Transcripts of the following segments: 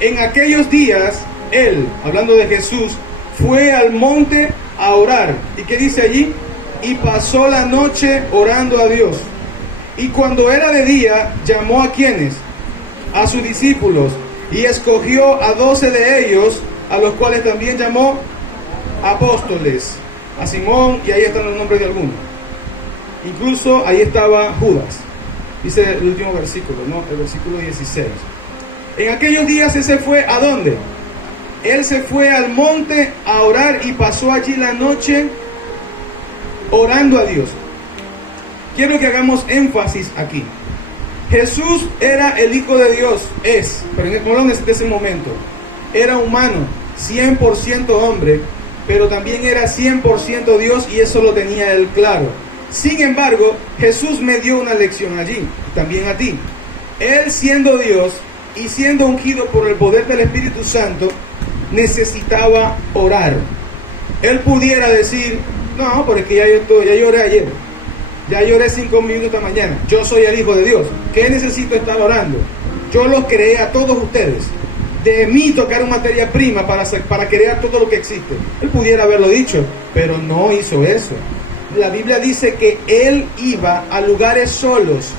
En aquellos días, él, hablando de Jesús, fue al monte a orar. ¿Y qué dice allí? Y pasó la noche orando a Dios. Y cuando era de día, llamó a quienes, a sus discípulos, y escogió a 12 de ellos, a los cuales también llamó apóstoles, a Simón, y ahí están los nombres de algunos. Incluso ahí estaba Judas. Dice el último versículo, ¿no? El versículo 16. En aquellos días ese fue, ¿a dónde? Él se fue al monte a orar y pasó allí la noche orando a Dios. Quiero que hagamos énfasis aquí. Jesús era el Hijo de Dios, pero en ese momento era humano, 100% hombre, pero también era 100% Dios, y eso lo tenía él claro. Sin embargo, Jesús me dio una lección allí, también a ti. Él, siendo Dios y siendo ungido por el poder del Espíritu Santo, necesitaba orar. Él pudiera decir, no, pero es que ya lloré ayer, ya lloré 5 minutos esta mañana, yo soy el Hijo de Dios, ¿qué necesito estar orando? Yo los creé a todos ustedes, de mí tocaron materia prima para crear todo lo que existe. Él pudiera haberlo dicho, pero no hizo eso. La Biblia dice que él iba a lugares solos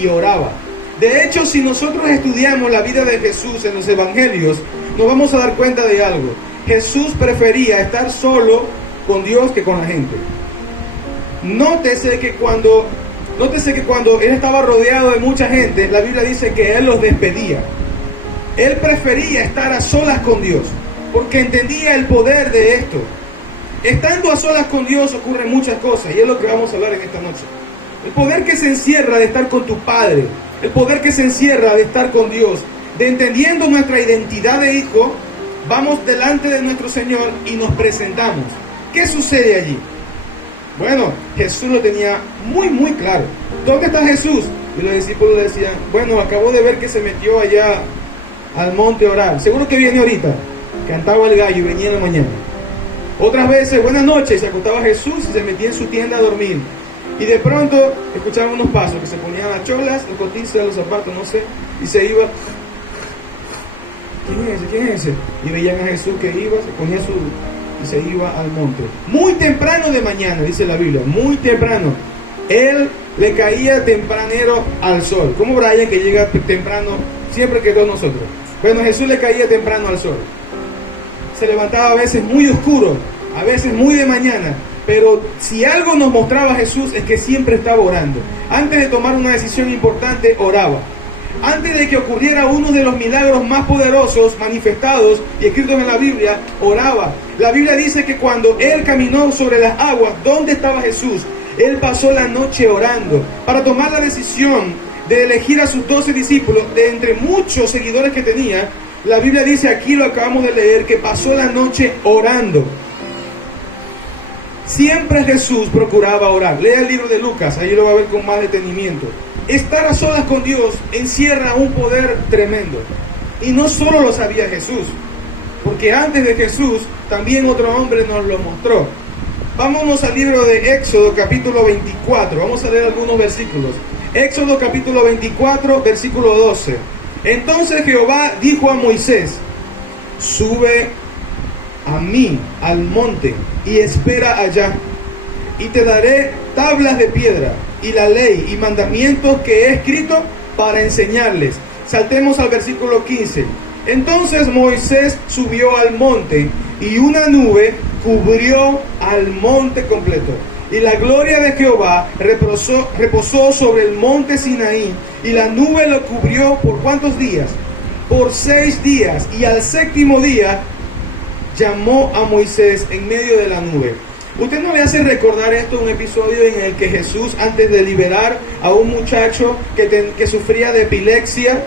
y oraba. De hecho, si nosotros estudiamos la vida de Jesús en los evangelios, nos vamos a dar cuenta de algo. Jesús prefería estar solo con Dios que con la gente. Nótese que cuando él estaba rodeado de mucha gente, la Biblia dice que él los despedía. Él prefería estar a solas con Dios, porque entendía el poder de esto. Estando a solas con Dios ocurren muchas cosas, y es lo que vamos a hablar en esta noche. El poder que se encierra de estar con tu Padre, el poder que se encierra de estar con Dios, de entendiendo nuestra identidad de hijo, vamos delante de nuestro Señor y nos presentamos. ¿Qué sucede allí? Bueno, Jesús lo tenía muy claro. ¿Dónde está Jesús? Y los discípulos le decían, bueno, acabo de ver que se metió allá al monte a orar. Seguro que viene ahorita. Cantaba el gallo y venía en la mañana. Otras veces, buenas noches, se acostaba Jesús y se metía en su tienda a dormir. Y de pronto escuchaban unos pasos, que se ponían las cholas, los cotizas, los zapatos, no sé, y se iba. ¿Quién es ese? Y veían a Jesús que iba, se ponía y se iba al monte. Muy temprano de mañana, dice la Biblia, muy temprano. Él le caía tempranero al sol. Como Brian, que llega temprano siempre que todos nosotros. Bueno, Jesús le caía temprano al sol. Se levantaba a veces muy oscuro, a veces muy de mañana, pero si algo nos mostraba Jesús es que siempre estaba orando. Antes de tomar una decisión importante, oraba. Antes de que ocurriera uno de los milagros más poderosos manifestados y escritos en la Biblia, oraba. La Biblia dice que cuando él caminó sobre las aguas, ¿dónde estaba Jesús? Él pasó la noche orando para tomar la decisión de elegir a sus 12 discípulos de entre muchos seguidores que tenía. La Biblia dice, aquí lo acabamos de leer, que pasó la noche orando. Siempre Jesús procuraba orar. Lea el libro de Lucas, ahí lo va a ver con más detenimiento. Estar a solas con Dios encierra un poder tremendo. Y no solo lo sabía Jesús, porque antes de Jesús también otro hombre nos lo mostró. Vámonos al libro de Éxodo capítulo 24, vamos a leer algunos versículos. Éxodo capítulo 24, versículo 12. Entonces Jehová dijo a Moisés, sube a mí al monte y espera allá, y te daré tablas de piedra y la ley y mandamientos que he escrito para enseñarles. Saltemos al versículo 15. Entonces Moisés subió al monte y una nube cubrió al monte completo. Y la gloria de Jehová reposó sobre el monte Sinaí, y la nube lo cubrió ¿por cuántos días? Por 6 días. Y al 7º día llamó a Moisés en medio de la nube. ¿Usted no le hace recordar esto un episodio en el que Jesús, antes de liberar a un muchacho que sufría de epilepsia,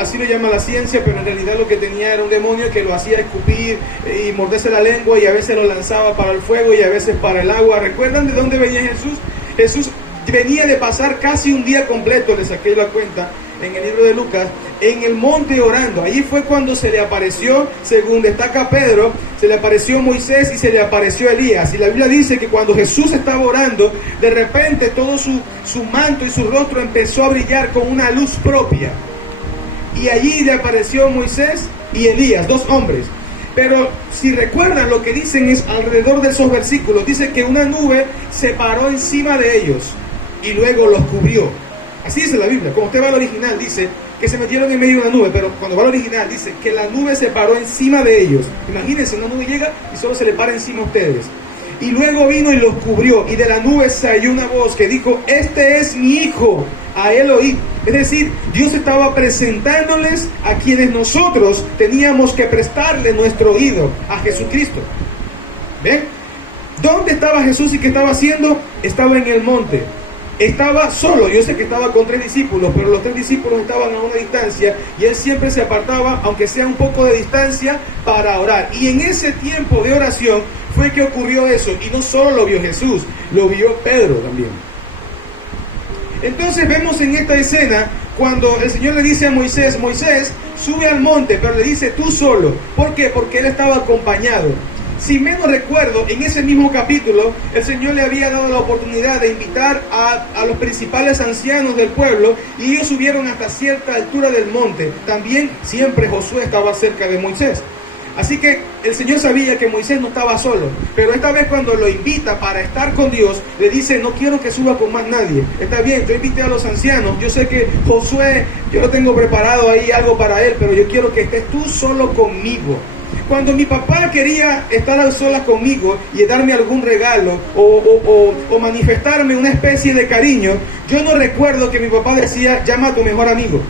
así lo llama la ciencia, pero en realidad lo que tenía era un demonio que lo hacía escupir y morderse la lengua, y a veces lo lanzaba para el fuego y a veces para el agua? ¿Recuerdan de dónde venía Jesús? Jesús venía de pasar casi un día completo, le saqué la cuenta, en el libro de Lucas, en el monte orando. Allí fue cuando se le apareció, según destaca Pedro, se le apareció Moisés y se le apareció Elías. Y la Biblia dice que cuando Jesús estaba orando, de repente todo su manto y su rostro empezó a brillar con una luz propia. y allí le apareció Moisés y Elías, dos hombres. Pero si recuerdan, lo que dicen es alrededor de esos versículos, dice que una nube se paró encima de ellos y luego los cubrió. Así dice la Biblia. Como usted va al original, dice que se metieron en medio de una nube, pero cuando va al original dice que la nube se paró encima de ellos. Imagínense, una nube llega y solo se le para encima a ustedes. Y luego vino y los cubrió, y de la nube se oyó una voz que dijo: este es mi hijo, a él oíd. Es decir, Dios estaba presentándoles a quienes nosotros teníamos que prestarle nuestro oído, a Jesucristo. ¿Ven? ¿Dónde estaba Jesús y qué estaba haciendo? Estaba en el monte. Estaba solo. Yo sé que estaba con 3 discípulos, pero los 3 discípulos estaban a una distancia y él siempre se apartaba, aunque sea un poco de distancia, para orar. Y en ese tiempo de oración fue que ocurrió eso. Y no solo lo vio Jesús, lo vio Pedro también. Entonces vemos en esta escena cuando el Señor le dice a Moisés: Moisés, sube al monte, pero le dice tú solo. ¿Por qué? Porque él estaba acompañado. Si menos recuerdo, en ese mismo capítulo, el Señor le había dado la oportunidad de invitar a los principales ancianos del pueblo, y ellos subieron hasta cierta altura del monte. También siempre Josué estaba cerca de Moisés. Así que el Señor sabía que Moisés no estaba solo, pero esta vez cuando lo invita para estar con Dios, le dice: no quiero que suba con más nadie. Está bien, yo invité a los ancianos, yo sé que Josué, yo lo tengo preparado ahí algo para él, pero yo quiero que estés tú solo conmigo. Cuando mi papá quería estar a solas conmigo y darme algún regalo o manifestarme una especie de cariño, yo no recuerdo que mi papá decía: llama a tu mejor amigo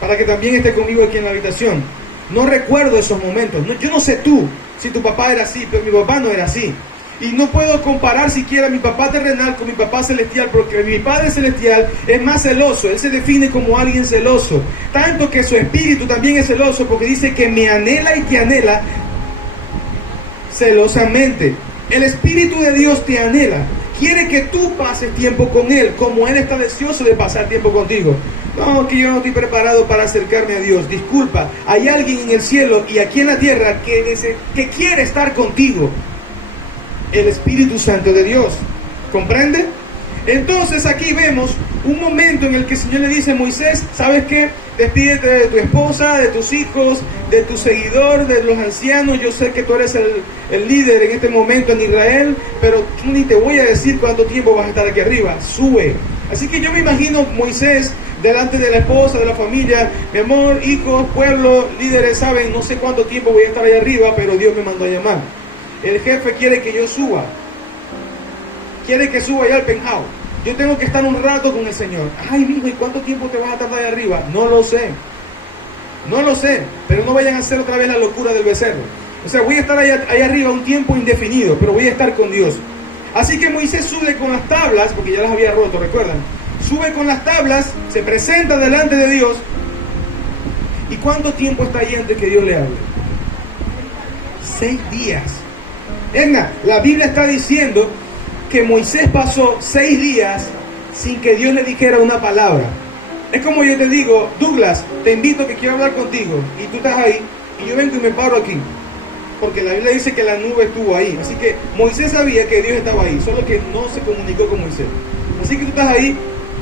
para que también esté conmigo aquí en la habitación. No recuerdo esos momentos. Yo no sé tú si tu papá era así, pero mi papá no era así. Y no puedo comparar siquiera mi papá terrenal con mi papá celestial, porque mi Padre celestial es más celoso. Él se define como alguien celoso, tanto que su espíritu también es celoso, porque dice que me anhela y te anhela celosamente. El Espíritu de Dios te anhela, quiere que tú pases tiempo con Él, como Él está deseoso de pasar tiempo contigo. No, que yo no estoy preparado para acercarme a Dios. Disculpa, hay alguien en el cielo y aquí en la tierra que quiere estar contigo. El Espíritu Santo de Dios. ¿Comprende? Entonces aquí vemos un momento en el que el Señor le dice a Moisés: ¿sabes qué? Despídete de tu esposa, de tus hijos, de tu seguidor, de los ancianos. Yo sé que tú eres el líder en este momento en Israel, pero ni te voy a decir cuánto tiempo vas a estar aquí arriba. Sube. Así que yo me imagino Moisés delante de la esposa, de la familia: mi amor, hijos, pueblo, líderes, saben, no sé cuánto tiempo voy a estar allá arriba, pero Dios me mandó a llamar. El jefe quiere que yo suba. Quiere que suba allá al penthouse. Yo tengo que estar un rato con el Señor. Ay, mijo, ¿y cuánto tiempo te vas a tardar allá arriba? No lo sé. No lo sé. Pero no vayan a hacer otra vez la locura del becerro. O sea, voy a estar allá arriba un tiempo indefinido, pero voy a estar con Dios. Así que Moisés sube con las tablas, porque ya las había roto, ¿recuerdan? Sube con las tablas, se presenta delante de Dios. ¿Y cuánto tiempo está ahí antes que Dios le hable? 6 días. Edna, la Biblia está diciendo que Moisés pasó 6 días sin que Dios le dijera una palabra. Es como yo te digo: Douglas, te invito, que quiero hablar contigo, y tú estás ahí, y yo vengo y me paro aquí, porque la Biblia dice que la nube estuvo ahí. Así que Moisés sabía que Dios estaba ahí, solo que no se comunicó con Moisés. Así que tú estás ahí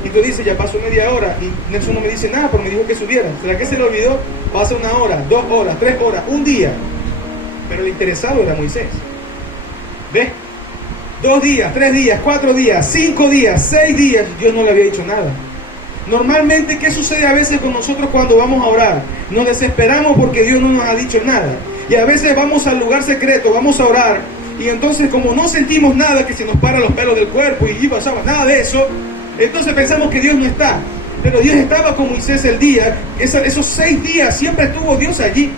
y tú dices: ya pasó media hora, y Nelson no me dice nada, pero me dijo que subiera. ¿Será que se le olvidó? Pasa 1 hora, 2 horas, 3 horas, un día. Pero el interesado era Moisés. ¿Ves? 2 días, 3 días, 4 días, 5 días, 6 días, Dios no le había dicho nada. Normalmente, ¿qué sucede a veces con nosotros cuando vamos a orar? Nos desesperamos porque Dios no nos ha dicho nada. Y a veces vamos al lugar secreto, vamos a orar, y entonces, como no sentimos nada, que se nos paran los pelos del cuerpo y pasaba nada de eso, entonces pensamos que Dios no está. Pero Dios estaba con Moisés el día, esos 6 días siempre estuvo Dios allí.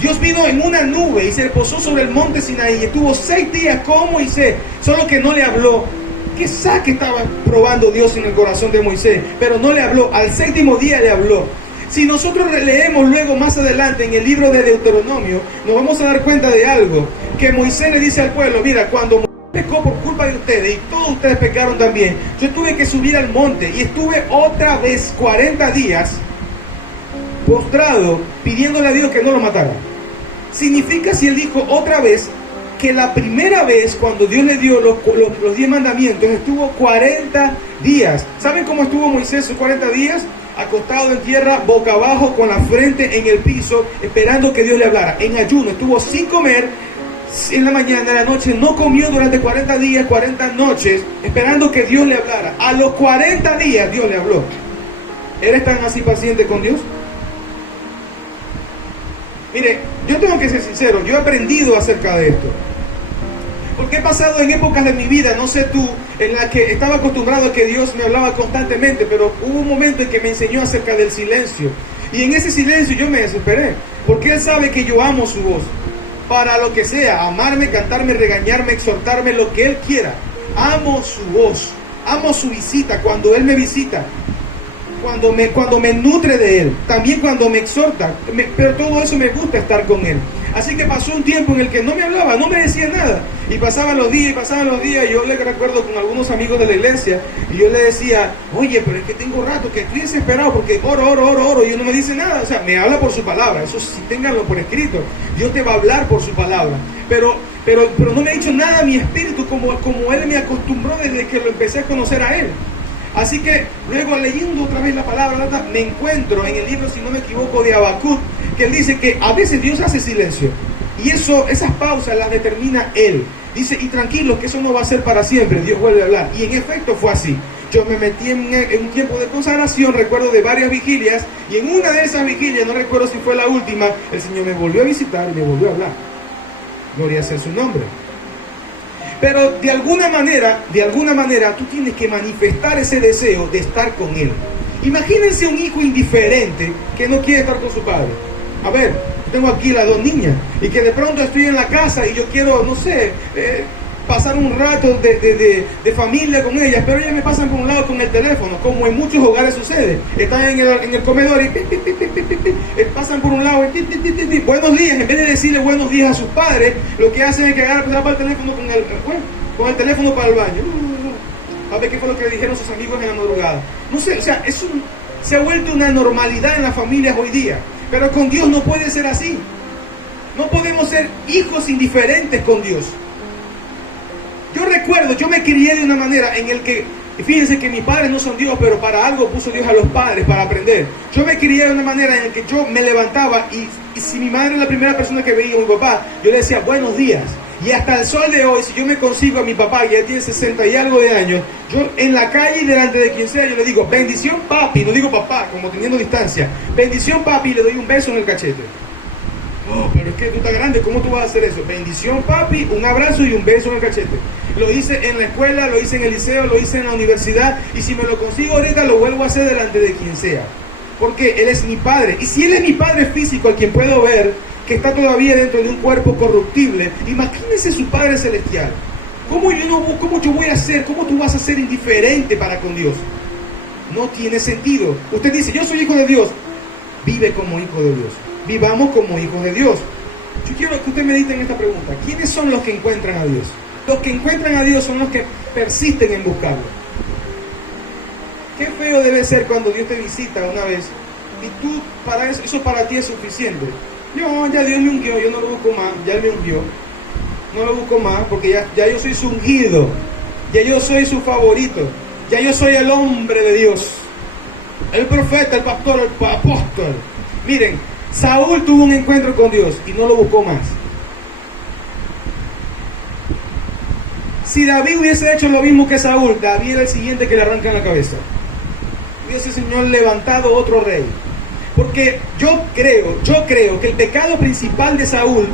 Dios vino en una nube y se posó sobre el monte Sinaí y estuvo 6 días con Moisés, solo que no le habló. Quizás que estaba probando Dios en el corazón de Moisés, pero no le habló. Al 7º día le habló. Si nosotros leemos luego más adelante en el libro de Deuteronomio, nos vamos a dar cuenta de algo, que Moisés le dice al pueblo: mira, cuando Moisés pecó por culpa de ustedes, y todos ustedes pecaron también, yo tuve que subir al monte y estuve otra vez 40 días postrado, pidiéndole a Dios que no lo matara. Significa, si él dijo otra vez, que la primera vez cuando Dios le dio los 10 mandamientos estuvo 40 días. ¿Saben cómo estuvo Moisés esos 40 días? acostado en tierra, boca abajo, con la frente en el piso, esperando que Dios le hablara. En ayuno, estuvo sin comer en la mañana, en la noche, no comió durante 40 días, 40 noches, esperando que Dios le hablara. A los 40 días Dios le habló. ¿Eres tan así paciente con Dios? Mire, yo tengo que ser sincero, yo he aprendido acerca de esto. Porque he pasado en épocas de mi vida, no sé tú, en la que estaba acostumbrado a que Dios me hablaba constantemente, pero hubo un momento en que me enseñó acerca del silencio. Y en ese silencio yo me desesperé, porque Él sabe que yo amo su voz. Para lo que sea, amarme, cantarme, regañarme, exhortarme, lo que Él quiera. Amo su voz, amo su visita, cuando Él me visita, cuando me nutre de Él, también cuando me exhorta, pero todo eso me gusta estar con Él. Así que pasó un tiempo en el que no me hablaba, no me decía nada, y pasaban los días, y yo le recuerdo con algunos amigos de la iglesia, y yo le decía, oye, pero es que tengo rato que estoy desesperado, porque oro, y Él no me dice nada. O sea, me habla por su palabra, eso sí, ténganlo por escrito, Dios te va a hablar por su palabra, pero no me ha dicho nada a mi espíritu, como Él me acostumbró desde que lo empecé a conocer a Él. Así que luego, leyendo otra vez la palabra, me encuentro en el libro, si no me equivoco, de Habacuc, que él dice que a veces Dios hace silencio, y esas pausas las determina Él. Dice, y tranquilos, que eso no va a ser para siempre, Dios vuelve a hablar. Y en efecto fue así. Yo me metí en un tiempo de consagración, recuerdo de varias vigilias, y en una de esas vigilias, no recuerdo si fue la última, el Señor me volvió a visitar y me volvió a hablar. Gloria sea su nombre. Pero de alguna manera, tú tienes que manifestar ese deseo de estar con Él. Imagínense un hijo indiferente que no quiere estar con su padre. A ver, tengo aquí las dos niñas, y que de pronto estoy en la casa y yo quiero, no sé, pasar un rato de familia con ellas, pero ellas me pasan por un lado con el teléfono, como en muchos hogares sucede. Están en el comedor y pasan por un lado y buenos días. En vez de decirle buenos días a sus padres, lo que hacen es que agarran el teléfono con el teléfono para el baño. A ver qué fue lo que le dijeron sus amigos en la madrugada. No sé, o sea, se ha vuelto una normalidad en las familias hoy día. Pero con Dios no puede ser así. No podemos ser hijos indiferentes con Dios. Yo recuerdo, yo me crié de una manera en el que, fíjense que mis padres no son Dios, pero para algo puso Dios a los padres, para aprender. Yo me crié de una manera en la que yo me levantaba y si mi madre es la primera persona que veía a mi papá, yo le decía buenos días. Y hasta el sol de hoy, si yo me consigo a mi papá, que ya tiene 60 y algo de años, yo en la calle y delante de quien sea, yo le digo, bendición papi, no digo papá, como teniendo distancia, bendición papi, y le doy un beso en el cachete. Oh, pero es que tú estás grande, ¿cómo tú vas a hacer eso? Bendición papi, un abrazo y un beso en el cachete. Lo hice en la escuela, lo hice en el liceo, lo hice en la universidad, y si me lo consigo ahorita, lo vuelvo a hacer delante de quien sea. Porque Él es mi padre, y si Él es mi padre físico, al quien puedo ver, que está todavía dentro de un cuerpo corruptible, imagínese su Padre Celestial. ¿Cómo yo voy a ser? ¿Cómo tú vas a ser indiferente para con Dios? No tiene sentido. Usted dice, yo soy hijo de Dios. Vive como hijo de Dios. Vivamos como hijos de Dios. Yo quiero que usted medite en esta pregunta. ¿Quiénes son los que encuentran a Dios? Los que encuentran a Dios son los que persisten en buscarlo. Qué feo debe ser cuando Dios te visita una vez y tú, eso para ti es suficiente. Ya Dios me ungió, yo no lo busco más, ya Él me ungió. No lo busco más porque ya yo soy su ungido, ya yo soy su favorito, ya yo soy el hombre de Dios, el profeta, el pastor, el apóstol. Miren, Saúl tuvo un encuentro con Dios y no lo buscó más. Si David hubiese hecho lo mismo que Saúl, David era el siguiente que le arranca en la cabeza. Dios el Señor levantado otro rey. Porque yo creo que el pecado principal de Saúl,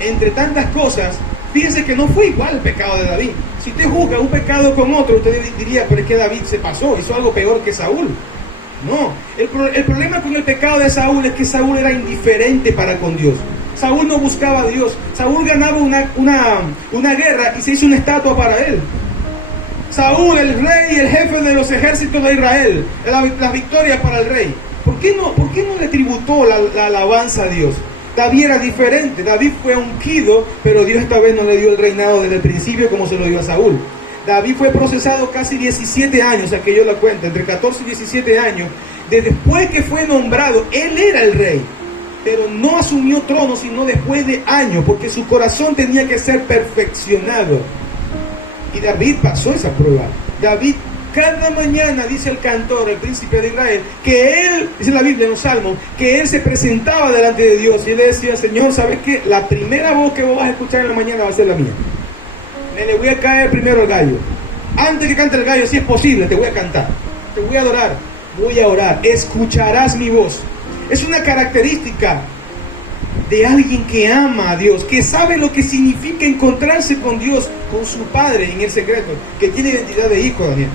entre tantas cosas, fíjense que no fue igual el pecado de David. Si usted juzga un pecado con otro, usted diría, pero es que David se pasó, hizo algo peor que Saúl. No, el problema con el pecado de Saúl es que Saúl era indiferente para con Dios. Saúl no buscaba a Dios. Saúl ganaba una guerra y se hizo una estatua para él. Saúl, el rey, el jefe de los ejércitos de Israel, las victorias para el rey. ¿Por qué no le tributó la alabanza a Dios? David era diferente. David fue ungido, pero Dios esta vez no le dio el reinado desde el principio como se lo dio a Saúl. David fue procesado casi 17 años, o sea que yo la cuento, entre 14 y 17 años. Después que fue nombrado, él era el rey, pero no asumió trono sino después de años, porque su corazón tenía que ser perfeccionado. Y David pasó esa prueba. David Cada mañana, dice el cantor, el príncipe de Israel, que él, dice la Biblia en los Salmos, que él se presentaba delante de Dios y él le decía: Señor, ¿sabes qué? La primera voz que vos vas a escuchar en la mañana va a ser la mía. Le voy a caer primero al gallo. Antes que cante el gallo, si es posible, te voy a cantar, te voy a adorar, voy a orar, escucharás mi voz. Es una característica de alguien que ama a Dios, que sabe lo que significa encontrarse con Dios, con su Padre en el secreto, que tiene identidad de hijo, Daniel.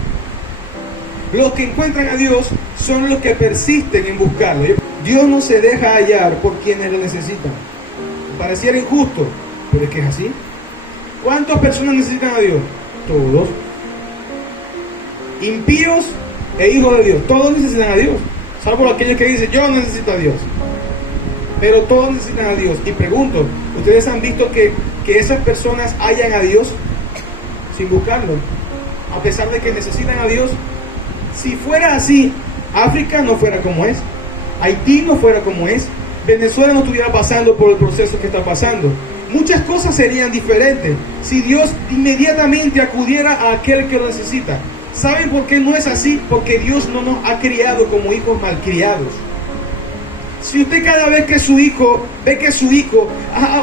Los que encuentran a Dios son los que persisten en buscarlo. Dios no se deja hallar por quienes lo necesitan. Pareciera injusto, pero es que es así. ¿Cuántas personas necesitan a Dios? Todos. Impíos e hijos de Dios, todos necesitan a Dios, salvo aquellos que dicen: yo no necesito a Dios. Pero todos necesitan a Dios. Y pregunto, ¿ustedes han visto que esas personas hallan a Dios sin buscarlo? A pesar de que necesitan a Dios. Si fuera así, África no fuera como es, Haití no fuera como es, Venezuela no estuviera pasando por el proceso que está pasando. Muchas cosas serían diferentes si Dios inmediatamente acudiera a aquel que lo necesita. ¿Saben por qué no es así? Porque Dios no nos ha criado como hijos malcriados. Si usted cada vez que su hijo ve que su hijo,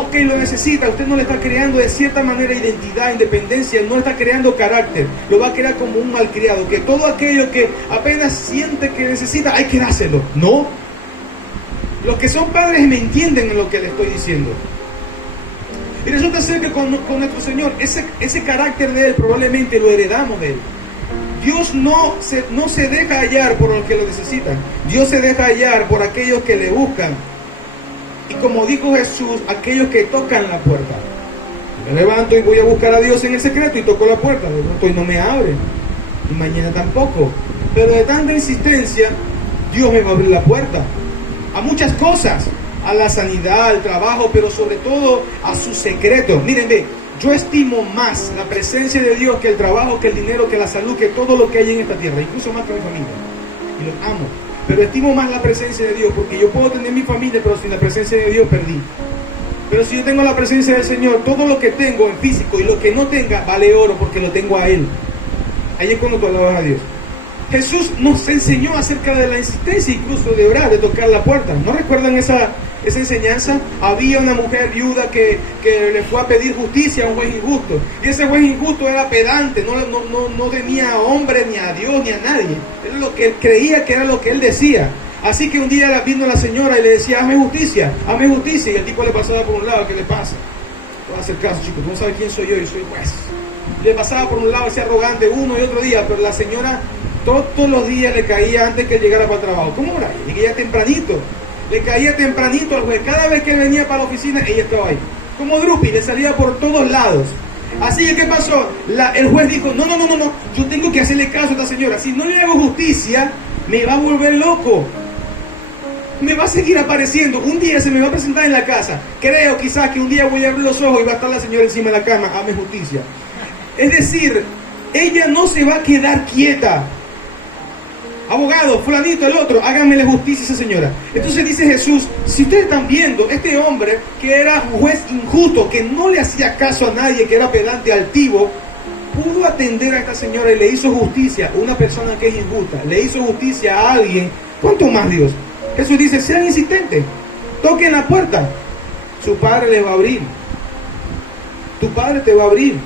ok, lo necesita, usted no le está creando de cierta manera identidad, independencia, no le está creando carácter, lo va a crear como un malcriado, que todo aquello que apenas siente que necesita, hay que dárselo. No. Los que son padres me entienden en lo que le estoy diciendo. Y resulta ser que con nuestro Señor, ese carácter de Él probablemente lo heredamos de Él. Dios no se deja hallar por los que lo necesitan. Dios se deja hallar por aquellos que le buscan. Y como dijo Jesús, aquellos que tocan la puerta. Me levanto y voy a buscar a Dios en el secreto y toco la puerta. De pronto y no me abre. Y mañana tampoco. Pero de tanta insistencia, Dios me va a abrir la puerta. A muchas cosas. A la sanidad, al trabajo, pero sobre todo a sus secretos. Miren, yo estimo más la presencia de Dios que el trabajo, que el dinero, que la salud, que todo lo que hay en esta tierra, incluso más que mi familia. Y los amo. Pero estimo más la presencia de Dios, porque yo puedo tener mi familia, pero sin la presencia de Dios perdí. Pero si yo tengo la presencia del Señor, todo lo que tengo en físico y lo que no tenga vale oro, porque lo tengo a Él. Ahí es cuando tú alabas a Dios. Jesús nos enseñó acerca de la insistencia, incluso de orar, de tocar la puerta. ¿No recuerdan esa enseñanza? Había una mujer viuda que le fue a pedir justicia a un juez injusto. Y ese juez injusto era pedante, no tenía hombre ni a Dios ni a nadie. Era lo que él creía que era lo que él decía. Así que un día vino la señora y le decía: hazme justicia. Y el tipo le pasaba por un lado: ¿qué le pasa? Te vas a hacer caso, chico, tú no sabes quién soy yo soy juez. Le pasaba por un lado ese arrogante uno y otro día, pero la señora todos los días le caía antes que llegara para el trabajo. ¿Cómo era? Llegué tempranito. Le caía tempranito al juez. Cada vez que él venía para la oficina, ella estaba ahí. Como Drupi, le salía por todos lados. Así que, ¿qué pasó? El juez dijo: no, yo tengo que hacerle caso a esta señora. Si no le hago justicia, me va a volver loco. Me va a seguir apareciendo. Un día se me va a presentar en la casa. Creo quizás que un día voy a abrir los ojos y va a estar la señora encima de la cama. Hazme justicia. Es decir, ella no se va a quedar quieta. Abogado, fulanito, el otro, háganmele justicia a esa señora. Entonces dice Jesús: si ustedes están viendo, este hombre que era un juez injusto, que no le hacía caso a nadie, que era pedante, altivo, pudo atender a esta señora y le hizo justicia a una persona que es injusta, le hizo justicia a alguien. ¿Cuánto más Dios? Jesús dice: sean insistentes, toquen la puerta, su Padre les va a abrir. Tu Padre te va a abrir.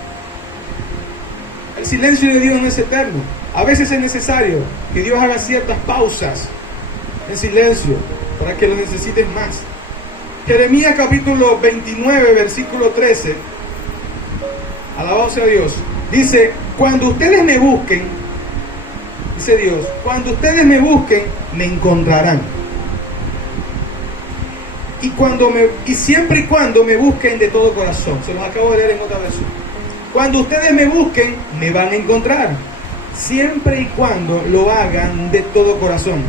El silencio de Dios no es eterno. A veces es necesario que Dios haga ciertas pausas en silencio para que lo necesites más. Jeremías capítulo 29, versículo 13. Alabado sea Dios. Dice: cuando ustedes me busquen, dice Dios, cuando ustedes me busquen, me encontrarán. Y siempre y cuando me busquen de todo corazón. Se los acabo de leer en otra versión. Cuando ustedes me busquen, me van a encontrar. Siempre y cuando lo hagan de todo corazón.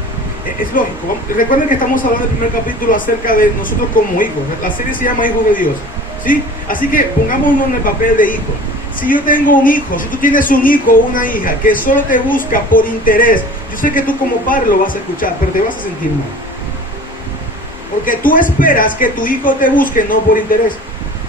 Es lógico. Recuerden que estamos hablando del primer capítulo acerca de nosotros como hijos. La serie se llama Hijos de Dios, ¿sí? Así que pongámonos en el papel de hijo. Si yo tengo un hijo, si tú tienes un hijo o una hija que solo te busca por interés, yo sé que tú como padre lo vas a escuchar, pero te vas a sentir mal. Porque tú esperas que tu hijo te busque no por interés.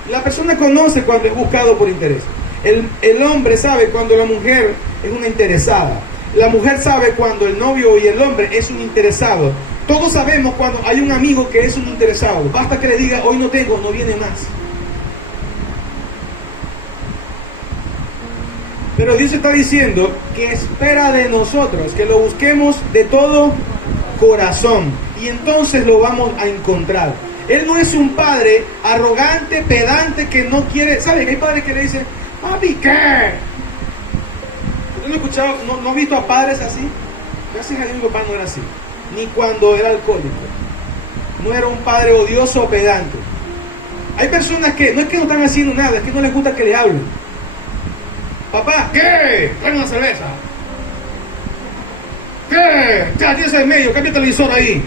La persona conoce cuando es buscado por interés. El hombre sabe cuando la mujer es una interesada. La mujer sabe cuando el novio y el hombre es un interesado. Todos sabemos cuando hay un amigo que es un interesado. Basta que le diga, hoy no tengo, no viene más. Pero Dios está diciendo que espera de nosotros que lo busquemos de todo corazón. Y entonces lo vamos a encontrar. Él no es un padre arrogante, pedante, que no quiere... ¿Sabe? Hay padres que le dicen, papi, ¿qué? ¿Usted no ha escuchado, no ha visto a padres así? Gracias a Dios mi papá no era así. Ni cuando era alcohólico. No era un padre odioso o pedante. Hay personas que no es que no están haciendo nada, es que no les gusta que le hablen. Papá, ¿qué? Trae una cerveza. ¿Qué? Ya tienes en medio, cambia el televisor ahí.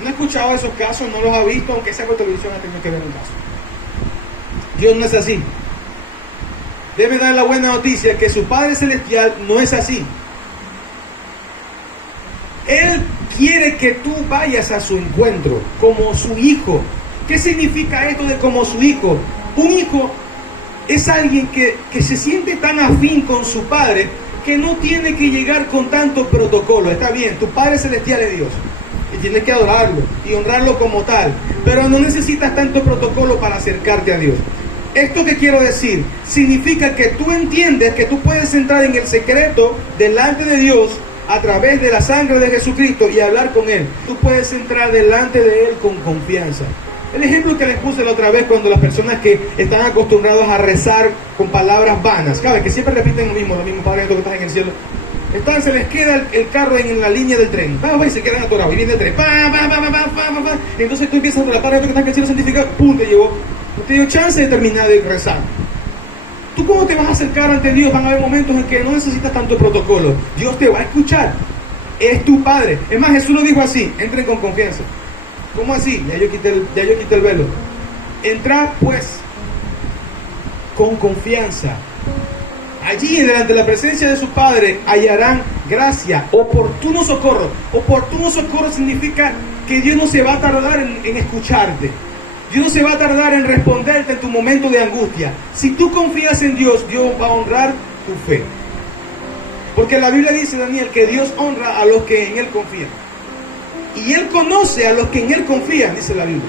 No he escuchado esos casos, no los ha visto, aunque sea por televisión ha tenido que ver un caso. Dios no es así. Debe dar la buena noticia que su Padre Celestial no es así. Él quiere que tú vayas a su encuentro como su hijo. ¿Qué significa esto de como su hijo? Un hijo es alguien que se siente tan afín con su padre que no tiene que llegar con tanto protocolo. Está bien, tu Padre Celestial es Dios y tienes que adorarlo y honrarlo como tal, pero no necesitas tanto protocolo para acercarte a Dios. Esto que quiero decir significa que tú entiendes que tú puedes entrar en el secreto delante de Dios a través de la sangre de Jesucristo y hablar con Él. Tú puedes entrar delante de Él con confianza. El ejemplo que les puse la otra vez, cuando las personas que están acostumbrados a rezar con palabras vanas, ¿sabes? Que siempre repiten lo mismo, Padre nuestro que estás en el cielo. Se les queda el carro en la línea del tren, y se quedan atorados, y viene el tren, entonces tú empiezas por la Padre nuestro que estás en el cielo santificado, pum, no te dio chance de terminar de rezar. ¿Tú cómo te vas a acercar ante Dios? Van a haber momentos en que no necesitas tanto protocolo. Dios te va a escuchar. Es tu Padre. Es más, Jesús lo dijo así: entren con confianza. ¿Cómo así? Ya yo quité el velo. Entrad pues con confianza. Allí, delante de la presencia de su Padre, hallarán gracia, oportuno socorro. Oportuno socorro significa que Dios no se va a tardar en escucharte. Dios no se va a tardar en responderte en tu momento de angustia. Si tú confías en Dios, Dios va a honrar tu fe. Porque la Biblia dice, Daniel, que Dios honra a los que en Él confían. Y Él conoce a los que en Él confían, dice la Biblia.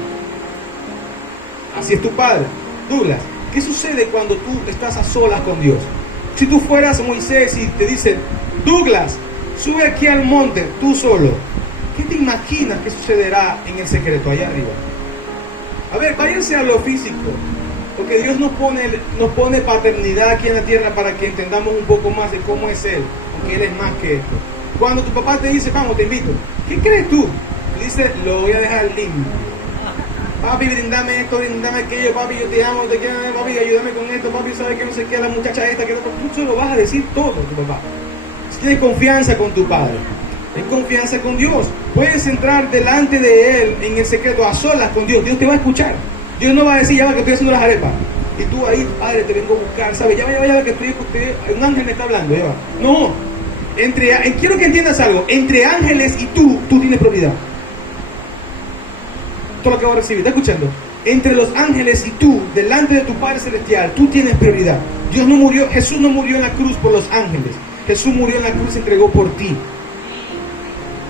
Así es tu Padre. Douglas, ¿qué sucede cuando tú estás a solas con Dios? Si tú fueras Moisés y te dicen, Douglas, sube aquí al monte, tú solo, ¿qué te imaginas que sucederá en el secreto allá arriba? A ver, váyanse a lo físico, porque Dios nos pone paternidad aquí en la tierra para que entendamos un poco más de cómo es Él, porque Él es más que esto. Cuando tu papá te dice, vamos, te invito, ¿qué crees tú? Le dice, lo voy a dejar limpio. Papi, brindame esto, brindame aquello, papi, yo te amo, te quiero, papi, ayúdame con esto, papi, sabes que no sé qué, la muchacha esta, que no, tú se lo vas a decir todo a tu papá. Si tienes confianza con tu padre, ten confianza con Dios. Puedes entrar delante de Él en el secreto, a solas con Dios. Dios te va a escuchar. Dios no va a decir, ya va que estoy haciendo las arepas. Y tú ahí, Padre, te vengo a buscar, ¿sabes? Ya va que estoy, un ángel me está hablando, ya va. No, quiero que entiendas algo. Entre ángeles y tú tienes prioridad. Todo lo que vas a recibir, ¿estás escuchando? Entre los ángeles y tú, delante de tu Padre Celestial, tú tienes prioridad. Jesús no murió en la cruz por los ángeles. Jesús murió en la cruz y se entregó por ti.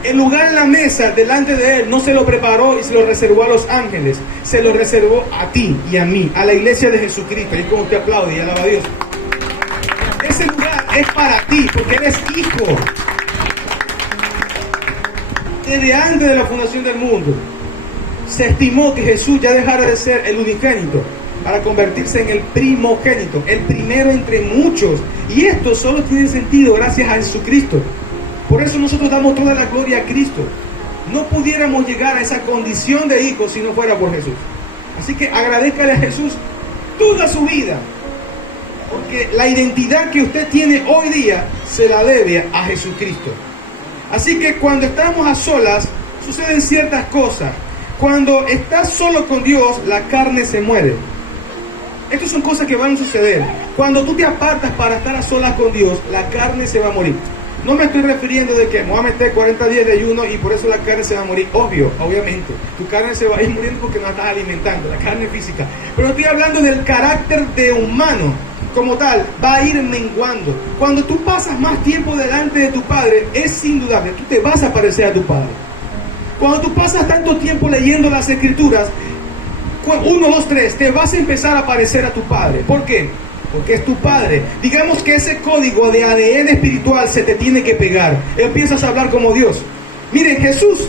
El lugar en la mesa delante de Él no se lo preparó y se lo reservó a los ángeles. Se lo reservó a ti y a mí, a la iglesia de Jesucristo. Y como te aplaude y alaba a Dios. Ese lugar es para ti, porque eres hijo. Desde antes de la fundación del mundo, se estimó que Jesús ya dejara de ser el unigénito para convertirse en el primogénito, el primero entre muchos. Y esto solo tiene sentido gracias a Jesucristo. Por eso nosotros damos toda la gloria a Cristo. No pudiéramos llegar a esa condición de hijos si no fuera por Jesús. Así que agradezcale a Jesús toda su vida, porque la identidad que usted tiene hoy día se la debe a Jesucristo. Así que cuando estamos a solas, suceden ciertas cosas. Cuando estás solo con Dios, la carne se muere. Estas son cosas que van a suceder. Cuando tú te apartas para estar a solas con Dios, la carne se va a morir. No me estoy refiriendo de que me voy a meter 40 días de ayuno y por eso la carne se va a morir. Obviamente. Tu carne se va a ir muriendo porque no la estás alimentando, la carne física. Pero estoy hablando del carácter de humano. como tal va a ir menguando. Cuando tú pasas más tiempo delante de tu Padre, es indudable, tú te vas a parecer a tu Padre. Cuando tú pasas tanto tiempo leyendo las Escrituras, 1, 2, 3, te vas a empezar a parecer a tu Padre. ¿Por qué? Porque es tu Padre. Digamos que ese código de ADN espiritual se te tiene que pegar. Empiezas a hablar como Dios. Miren, Jesús,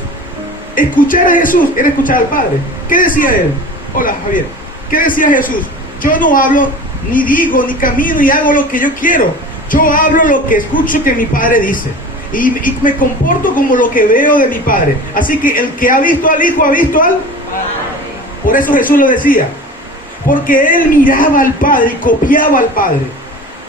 escuchar a Jesús era escuchar al Padre. ¿Qué decía él? Hola, Javier. ¿Qué decía Jesús? Yo no hablo, ni digo, ni camino y hago lo que yo quiero. Yo hablo lo que escucho que mi Padre dice. Y me comporto como lo que veo de mi Padre. Así que el que ha visto al Hijo ha visto al Padre. Por eso Jesús lo decía. Porque él miraba al Padre y copiaba al Padre.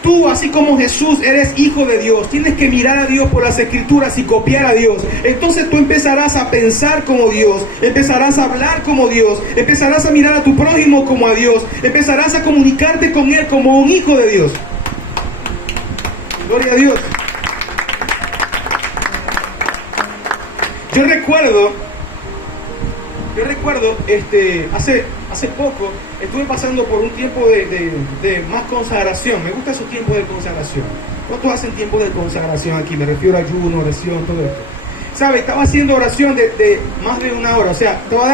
Tú, así como Jesús, eres hijo de Dios. Tienes que mirar a Dios por las Escrituras y copiar a Dios. Entonces tú empezarás a pensar como Dios. Empezarás a hablar como Dios. Empezarás a mirar a tu prójimo como a Dios. Empezarás a comunicarte con él como un hijo de Dios. Gloria a Dios. Yo recuerdo, hace poco estuve pasando por un tiempo de más consagración. Me gusta esos tiempos de consagración. ¿Cuántos hacen tiempo de consagración aquí? Me refiero a ayuno, oración, todo esto. ¿Sabe? Estaba haciendo oración de más de una hora. O sea, estaba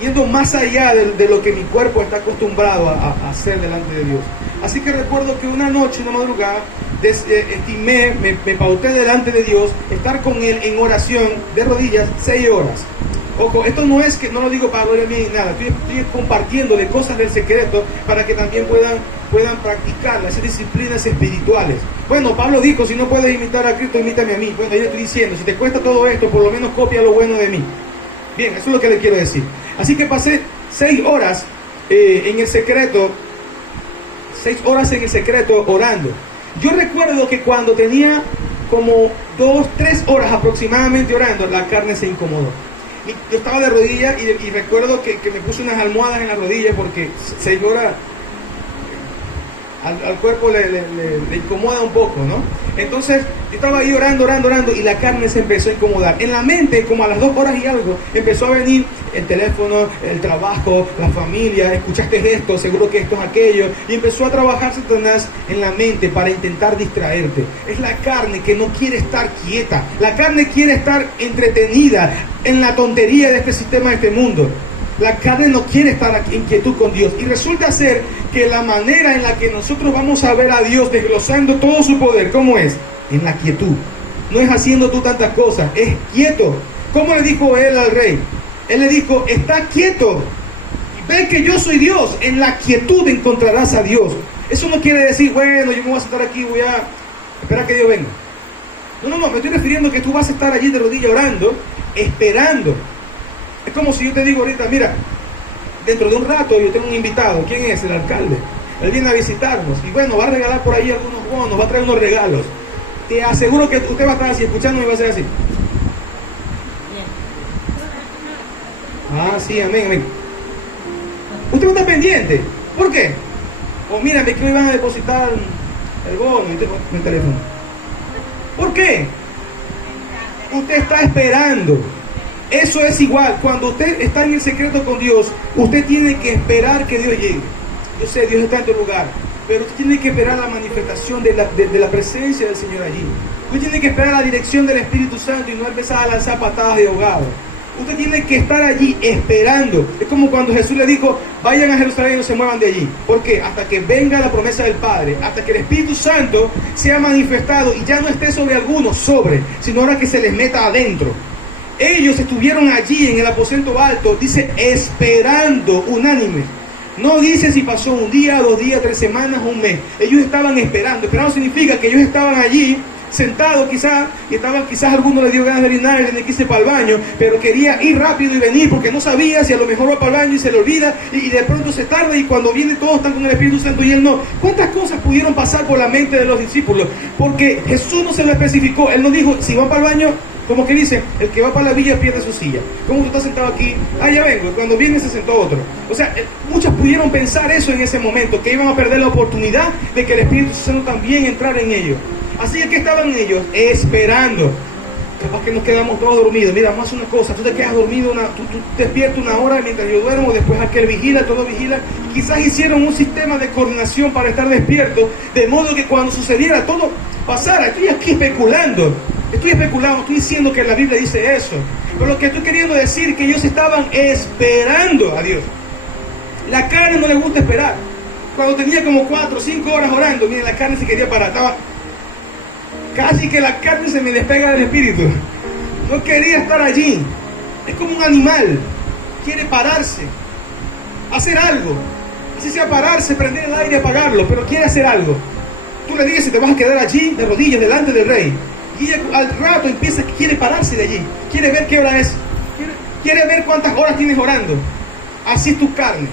yendo más allá de lo que mi cuerpo está acostumbrado a hacer delante de Dios. Así que recuerdo que una noche, una madrugada, me pauté delante de Dios, estar con Él en oración de rodillas 6 horas. Ojo, esto no es que no lo digo para gloria mía ni nada, estoy compartiéndole cosas del secreto para que también puedan practicar las disciplinas espirituales. Bueno, Pablo dijo, si no puedes imitar a Cristo, imítame a mí. Bueno, yo le estoy diciendo, si te cuesta todo esto, por lo menos copia lo bueno de mí. Bien, eso es lo que le quiero decir. Así que pasé 6 horas en el secreto, 6 horas en el secreto orando. Yo recuerdo que cuando tenía como 2, 3 horas aproximadamente orando, la carne se incomodó. Y yo estaba de rodillas y recuerdo que me puse unas almohadas en las rodillas porque 6 horas al cuerpo le incomoda un poco, ¿no? Entonces yo estaba ahí orando y la carne se empezó a incomodar. En la mente, como a las 2 horas y algo, empezó a venir el teléfono, el trabajo, la familia, escuchaste esto, seguro que esto es aquello, y empezó a trabajar Satanás en la mente para intentar distraerte. Es la carne que no quiere estar quieta, la carne quiere estar entretenida en la tontería de este sistema, de este mundo. La carne no quiere estar en quietud con Dios. Y resulta ser que la manera en la que nosotros vamos a ver a Dios desglosando todo su poder, ¿cómo es? En la quietud. No es haciendo tú tantas cosas, es quieto. ¿Cómo le dijo él al rey? Él le dijo, está quieto. Ve que yo soy Dios. En la quietud encontrarás a Dios. Eso no quiere decir, bueno, yo me voy a sentar aquí, voy a esperar que Dios venga. No, me estoy refiriendo a que tú vas a estar allí de rodillas orando, esperando. Es como si yo te digo ahorita, mira, dentro de un rato yo tengo un invitado. ¿Quién es? El alcalde. Él viene a visitarnos y bueno, va a regalar por ahí algunos bonos, va a traer unos regalos. Te aseguro que usted va a estar así, escuchándome y va a ser así. Ah, sí, amén. Usted no está pendiente. ¿Por qué? O mírame que hoy van a depositar el bono y tengo el teléfono. ¿Por qué? Usted está esperando. Eso es igual, cuando usted está en el secreto con Dios, usted tiene que esperar que Dios llegue. Yo sé, Dios está en tu lugar, pero usted tiene que esperar la manifestación de la presencia del Señor allí. Usted tiene que esperar la dirección del Espíritu Santo y no empezar a lanzar patadas de ahogado. Usted tiene que estar allí esperando. Es como cuando Jesús le dijo, vayan a Jerusalén y no se muevan de allí. ¿Por qué? Hasta que venga la promesa del Padre, hasta que el Espíritu Santo sea manifestado y ya no esté sobre algunos, sino ahora que se les meta adentro. Ellos estuvieron allí en el aposento alto, dice, esperando unánime. No dice si pasó un día, 2 días, 3 semanas, un mes. Ellos estaban esperando. Esperando significa que ellos estaban allí, sentados quizás, y quizás alguno le dio ganas de orinar, le quise para el baño, pero quería ir rápido y venir, porque no sabía si a lo mejor va para el baño y se le olvida, y de pronto se tarda, y cuando viene todos están con el Espíritu Santo y él no. ¿Cuántas cosas pudieron pasar por la mente de los discípulos? Porque Jesús no se lo especificó. Él no dijo, si van para el baño, como que dice, el que va para la villa pierde su silla. Como tú estás sentado aquí, ya vengo. Cuando viene se sentó otro. O sea, muchos pudieron pensar eso en ese momento, que iban a perder la oportunidad de que el Espíritu Santo también entrara en ellos. Así es que estaban ellos esperando. Capaz que nos quedamos todos dormidos. Mira, vamos a hacer una cosa. Tú te quedas dormido, tú despiertas una hora mientras yo duermo, después aquel vigila, todo vigila. Quizás hicieron un sistema de coordinación para estar despierto, de modo que cuando sucediera todo pasara. Estoy aquí especulando, estoy diciendo que la Biblia dice eso. Pero lo que estoy queriendo decir es que ellos estaban esperando a Dios. La carne no le gusta esperar. Cuando tenía como 4 o 5 horas orando, miren, la carne se quería parar. Estaba casi que la carne se me despega del espíritu. No quería estar allí. Es como un animal. Quiere pararse, hacer algo. Así sea pararse, prender el aire, apagarlo, pero quiere hacer algo. Tú le dices si te vas a quedar allí de rodillas delante del rey. Y ella al rato empieza que quiere pararse de allí. Quiere ver qué hora es. Quiere ver cuántas horas tienes orando. Así es tu carne.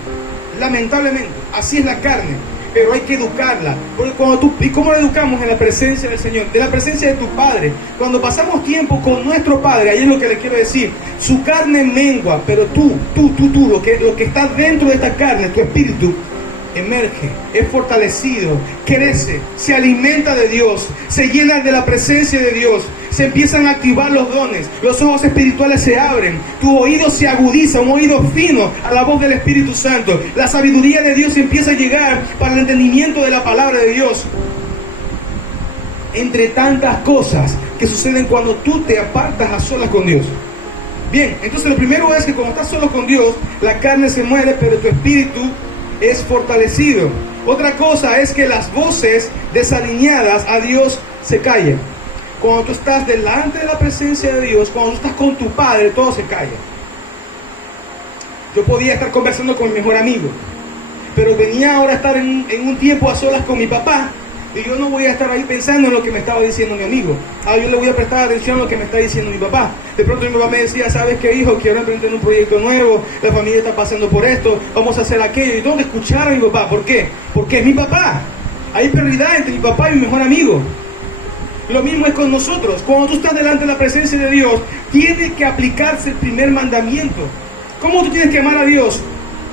Lamentablemente, así es la carne. Pero hay que educarla. Porque ¿y cómo la educamos? En la presencia del Señor, de la presencia de tu Padre. Cuando pasamos tiempo con nuestro Padre, ahí es lo que le quiero decir. Su carne mengua, pero tú, lo que está dentro de esta carne, tu espíritu, emerge, es fortalecido, crece, se alimenta de Dios, se llena de la presencia de Dios, se empiezan a activar los dones, los ojos espirituales se abren, tu oído se agudiza, un oído fino a la voz del Espíritu Santo, la sabiduría de Dios empieza a llegar para el entendimiento de la palabra de Dios. Entre tantas cosas que suceden cuando tú te apartas a solas con Dios. Bien, entonces lo primero es que cuando estás solo con Dios, la carne se muere, pero tu espíritu es fortalecido. Otra cosa es que las voces desalineadas a Dios se callan. Cuando tú estás delante de la presencia de Dios, cuando tú estás con tu Padre, todo se calla. Yo podía estar conversando con mi mejor amigo, pero venía ahora a estar en un tiempo a solas con mi papá, y yo no voy a estar ahí pensando en lo que me estaba diciendo mi amigo. Yo le voy a prestar atención a lo que me está diciendo mi papá. De pronto mi papá me decía, ¿sabes qué, hijo? Quiero emprender un proyecto nuevo, la familia está pasando por esto, vamos a hacer aquello. Y tengo que escuchar a mi papá. ¿Por qué? Porque es mi papá. Hay prioridad entre mi papá y mi mejor amigo. Lo mismo es con nosotros. Cuando tú estás delante de la presencia de Dios, tiene que aplicarse el primer mandamiento. ¿Cómo tú tienes que amar a Dios?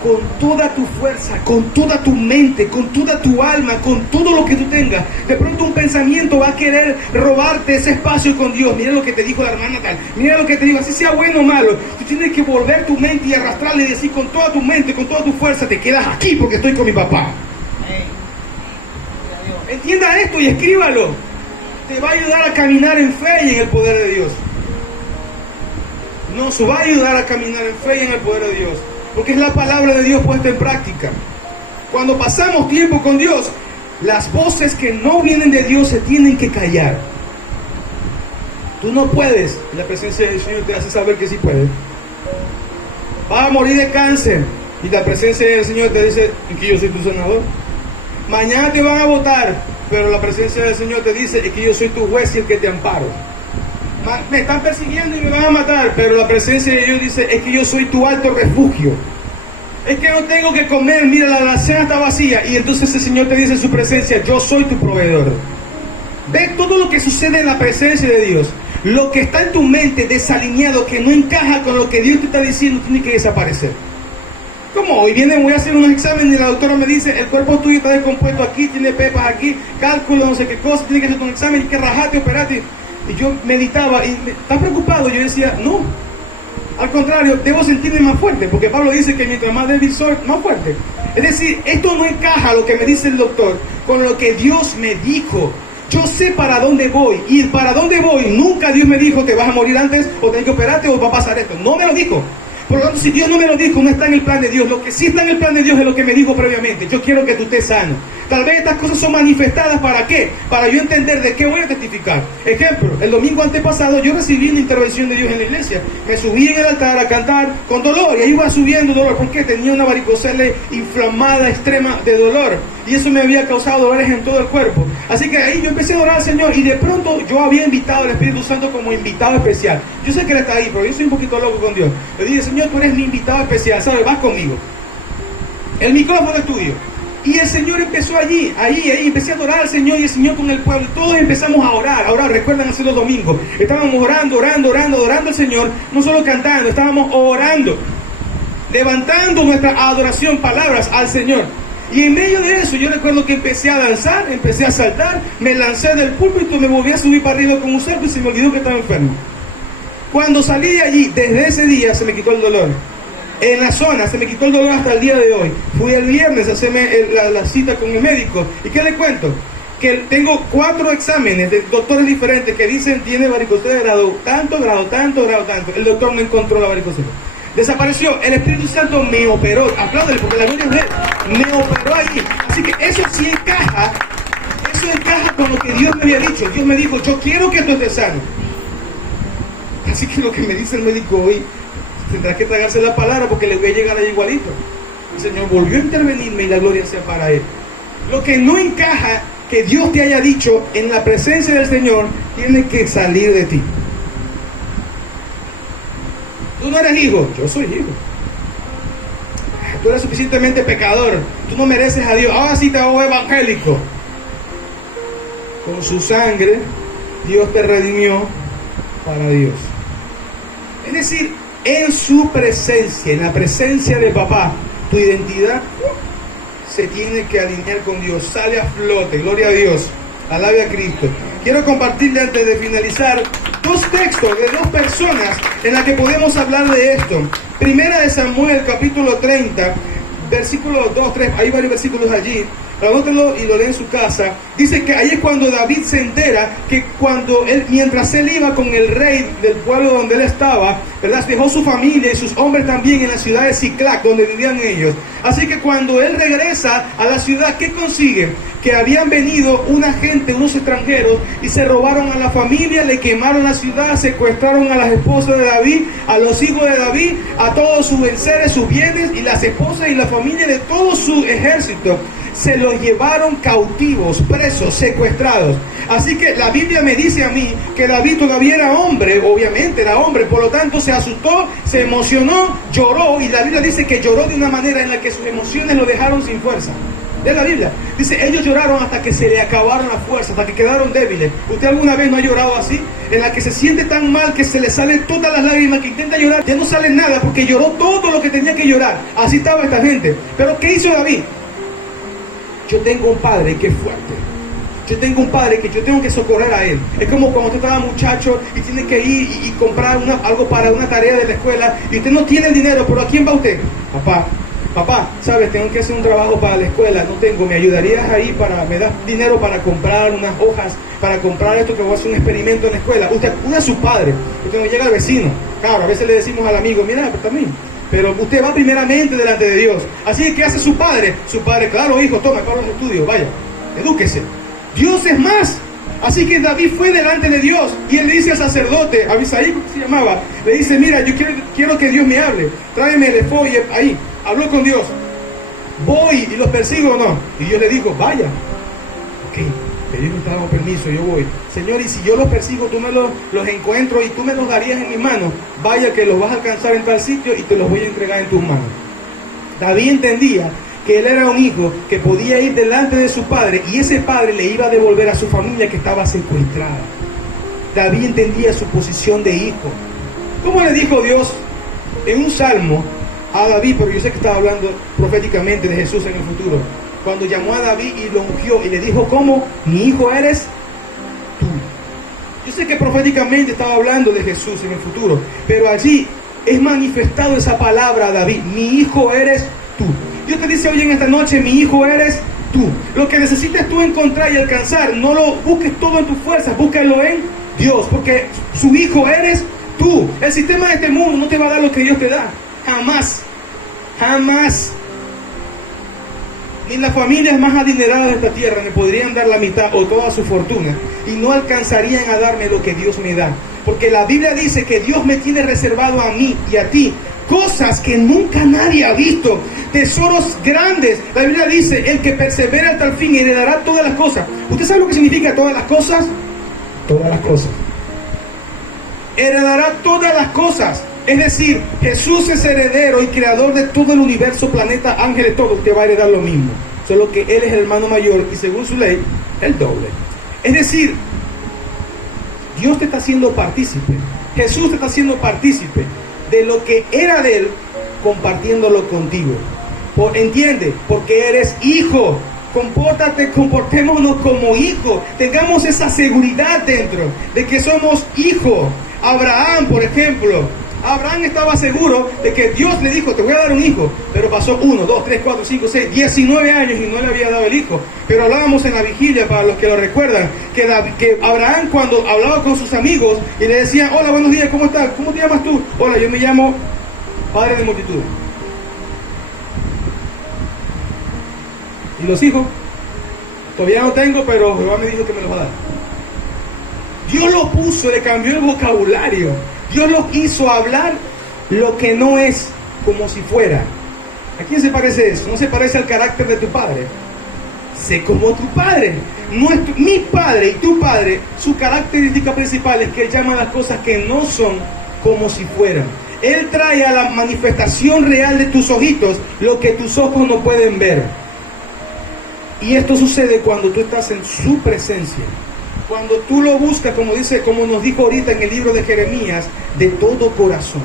Con toda tu fuerza, con toda tu mente, con toda tu alma, con todo lo que tú tengas. De pronto un pensamiento va a querer robarte ese espacio con Dios. Mira lo que te dijo la hermana tal, mira lo que te digo, así sea bueno o malo. Tú tienes que volver tu mente y arrastrarle y decir con toda tu mente, con toda tu fuerza, te quedas aquí porque estoy con mi papá. Entienda esto y escríbalo. Te va a ayudar a caminar en fe y en el poder de Dios. Nos va a ayudar a caminar en fe y en el poder de Dios. Porque es la palabra de Dios puesta en práctica. Cuando pasamos tiempo con Dios, las voces que no vienen de Dios se tienen que callar. Tú no puedes. La presencia del Señor te hace saber que sí puedes. Vas a morir de cáncer y la presencia del Señor te dice que yo soy tu sanador. Mañana te van a votar, pero la presencia del Señor te dice que yo soy tu juez y el que te amparo. Me están persiguiendo y me van a matar, pero la presencia de Dios dice, es que yo soy tu alto refugio. Es que no tengo que comer, mira, la cena está vacía. Y entonces el Señor te dice en su presencia, yo soy tu proveedor. Ve todo lo que sucede en la presencia de Dios. Lo que está en tu mente desalineado, que no encaja con lo que Dios te está diciendo, tiene que desaparecer. ¿Cómo? Hoy voy a hacer unos exámenes y la doctora me dice, el cuerpo tuyo está descompuesto aquí, tiene pepas aquí, cálculo, no sé qué cosa, tiene que hacer un examen, hay que rajarte, operarte. Y yo meditaba y estaba preocupado. Yo decía, no, al contrario, debo sentirme más fuerte, porque Pablo dice que mientras más débil soy, más fuerte. Es decir, esto no encaja lo que me dice el doctor con lo que Dios me dijo. Yo sé para dónde voy, y para dónde voy, nunca Dios me dijo, te vas a morir antes, o tenés que operarte, o va a pasar esto. No me lo dijo. Por lo tanto, si Dios no me lo dijo, no está en el plan de Dios. Lo que sí está en el plan de Dios es lo que me dijo previamente. Yo quiero que tú estés sano. Tal vez estas cosas son manifestadas, ¿para qué? Para yo entender de qué voy a testificar. Ejemplo, el domingo antepasado yo recibí una intervención de Dios en la iglesia. Me subí en el altar a cantar con dolor, y ahí iba subiendo dolor, porque tenía una varicocele inflamada, extrema de dolor, y eso me había causado dolores en todo el cuerpo. Así que ahí yo empecé a orar al Señor, y de pronto yo había invitado al Espíritu Santo como invitado especial. Yo sé que Él está ahí, pero yo soy un poquito loco con Dios. Le dije, Señor, tú eres mi invitado especial, ¿sabes? Vas conmigo. El micrófono es tuyo. Y el Señor empezó ahí, empecé a adorar al Señor y el Señor con el pueblo. Y todos empezamos a orar. Ahora recuerdan hace los domingos. Estábamos orando al Señor. No solo cantando, estábamos orando. Levantando nuestra adoración, palabras al Señor. Y en medio de eso yo recuerdo que empecé a danzar, empecé a saltar, me lancé del púlpito, me volví a subir para arriba con un cerco y se me olvidó que estaba enfermo. Cuando salí de allí, desde ese día se me quitó el dolor. En la zona se me quitó el dolor hasta el día de hoy. Fui el viernes a hacerme la cita con el médico. ¿Y qué le cuento? Que tengo 4 exámenes de doctores diferentes que dicen tiene varicocele de grado tanto, grado tanto, grado tanto. El doctor no encontró la varicocele. Desapareció. El Espíritu Santo me operó. Apláudele porque la gloria es de él. Me operó allí. Así que eso sí encaja. Eso encaja con lo que Dios me había dicho. Dios me dijo, yo quiero que tú estés sano. Así que lo que me dice el médico hoy, tendrá que tragarse la palabra porque le voy a llegar ahí igualito. El Señor volvió a intervenirme y la gloria sea para Él. Lo que no encaja que Dios te haya dicho en la presencia del Señor, tiene que salir de ti. Tú no eres hijo, yo soy hijo. Tú eres suficientemente pecador, tú no mereces a Dios. Ahora sí te hago evangélico. Con su sangre, Dios te redimió para Dios. Es decir, en su presencia, en la presencia de papá, tu identidad se tiene que alinear con Dios, sale a flote, gloria a Dios, alabe a Cristo. Quiero compartirle antes de finalizar 2 textos de 2 personas en las que podemos hablar de esto. Primera de Samuel, capítulo 30, versículos 2, 3, hay varios versículos allí. Anótenlo y lo lee en su casa. Dice que ahí es cuando David se entera que mientras él iba con el rey del pueblo donde él estaba, ¿verdad? Dejó su familia y sus hombres también en la ciudad de Siclac, donde vivían ellos. Así que cuando él regresa a la ciudad, ¿qué consigue? Que habían venido una gente, unos extranjeros, y se robaron a la familia, le quemaron la ciudad, secuestraron a las esposas de David, a los hijos de David, a todos sus enseres, sus bienes, y las esposas y la familia de todo su ejército. Se los llevaron cautivos, presos, secuestrados. Así que la Biblia me dice a mí que David todavía era hombre, obviamente era hombre, por lo tanto se asustó, se emocionó, lloró, y la Biblia dice que lloró de una manera en la que sus emociones lo dejaron sin fuerza. De la Biblia dice, ellos lloraron hasta que se le acabaron las fuerzas, hasta que quedaron débiles. ¿Usted alguna vez no ha llorado así? En la que se siente tan mal que se le salen todas las lágrimas, que intenta llorar, ya no sale nada porque lloró todo lo que tenía que llorar. Así estaba esta gente. Pero ¿qué hizo David? Yo tengo un padre que es fuerte. Yo tengo un padre que yo tengo que socorrer a él. Es como cuando usted estaba muchacho y tiene que ir y comprar algo para una tarea de la escuela y usted no tiene el dinero, pero ¿a quién va usted? Papá, ¿sabes? Tengo que hacer un trabajo para la escuela, no tengo, ¿me ayudarías ahí me das dinero para comprar unas hojas, para comprar esto que voy a hacer un experimento en la escuela? Usted acude a su padre, usted no llega al vecino. Claro, a veces le decimos al amigo, mira, pero también. Pero usted va primeramente delante de Dios. Así que, ¿qué hace su padre? Su padre, claro, hijo, toma, para los estudios, vaya, edúquese. Dios es más. Así que David fue delante de Dios y él le dice al sacerdote, Abisaí, ¿cómo se llamaba? Le dice, mira, yo quiero que Dios me hable. Tráeme el efod y ahí. Habló con Dios. ¿Voy y los persigo o no? Y Dios le dijo, vaya. Ok, pedimos te damos permiso, yo voy. Señor, y si yo los persigo, tú me los encuentro y tú me los darías en mis manos. Vaya que los vas a alcanzar en tal sitio y te los voy a entregar en tus manos. David entendía que él era un hijo que podía ir delante de su padre y ese padre le iba a devolver a su familia que estaba secuestrada. David entendía su posición de hijo. ¿Cómo le dijo Dios en un salmo a David? Pero yo sé que estaba hablando proféticamente de Jesús en el futuro. Cuando llamó a David y lo ungió y le dijo, ¿cómo? Mi hijo eres tú. Yo sé que proféticamente estaba hablando de Jesús en el futuro, pero allí es manifestado esa palabra a David, mi hijo eres tú. Dios te dice hoy en esta noche, mi hijo eres tú. Lo que necesites tú encontrar y alcanzar, no lo busques todo en tus fuerzas, búscalo en Dios, porque su hijo eres tú. El sistema de este mundo no te va a dar lo que Dios te da, jamás, jamás. Ni las familias más adineradas de esta tierra me podrían dar la mitad o toda su fortuna y no alcanzarían a darme lo que Dios me da, porque la Biblia dice que Dios me tiene reservado a mí y a ti cosas que nunca nadie ha visto, tesoros grandes. La Biblia dice, el que persevera hasta el fin heredará todas las cosas. ¿Usted sabe lo que significa todas las cosas? Todas las cosas. Heredará todas las cosas. Es decir, Jesús es heredero y creador de todo el universo, planeta, ángeles, todo. Usted va a heredar lo mismo, solo que Él es el hermano mayor y según su ley, el doble. Es decir, Dios te está haciendo partícipe, Jesús te está haciendo partícipe de lo que era de Él, compartiéndolo contigo. ¿Entiende? Porque eres hijo. Comportémonos como hijos. Tengamos esa seguridad dentro de que somos hijos. Abraham, por ejemplo, Abraham estaba seguro de que Dios le dijo, te voy a dar un hijo, pero pasó 1, 2, 3, 4, 5, 6, 19 años y no le había dado el hijo. Pero hablábamos en la vigilia, para los que lo recuerdan, que Abraham, cuando hablaba con sus amigos y le decían, hola, buenos días, ¿cómo estás? ¿Cómo te llamas tú? Hola, yo me llamo Padre de multitudes. ¿Y los hijos? Todavía no tengo, pero Jehová me dijo que me los va a dar. Dios lo puso, le cambió el vocabulario. Dios lo hizo hablar lo que no es, como si fuera. ¿A quién se parece eso? No se parece al carácter de tu padre. Sé como tu padre. Mi padre y tu padre, su característica principal es que él llama las cosas que no son como si fueran. Él trae a la manifestación real de tus ojitos lo que tus ojos no pueden ver. Y esto sucede cuando tú estás en su presencia. Cuando tú lo buscas, como nos dijo ahorita en el libro de Jeremías, de todo corazón.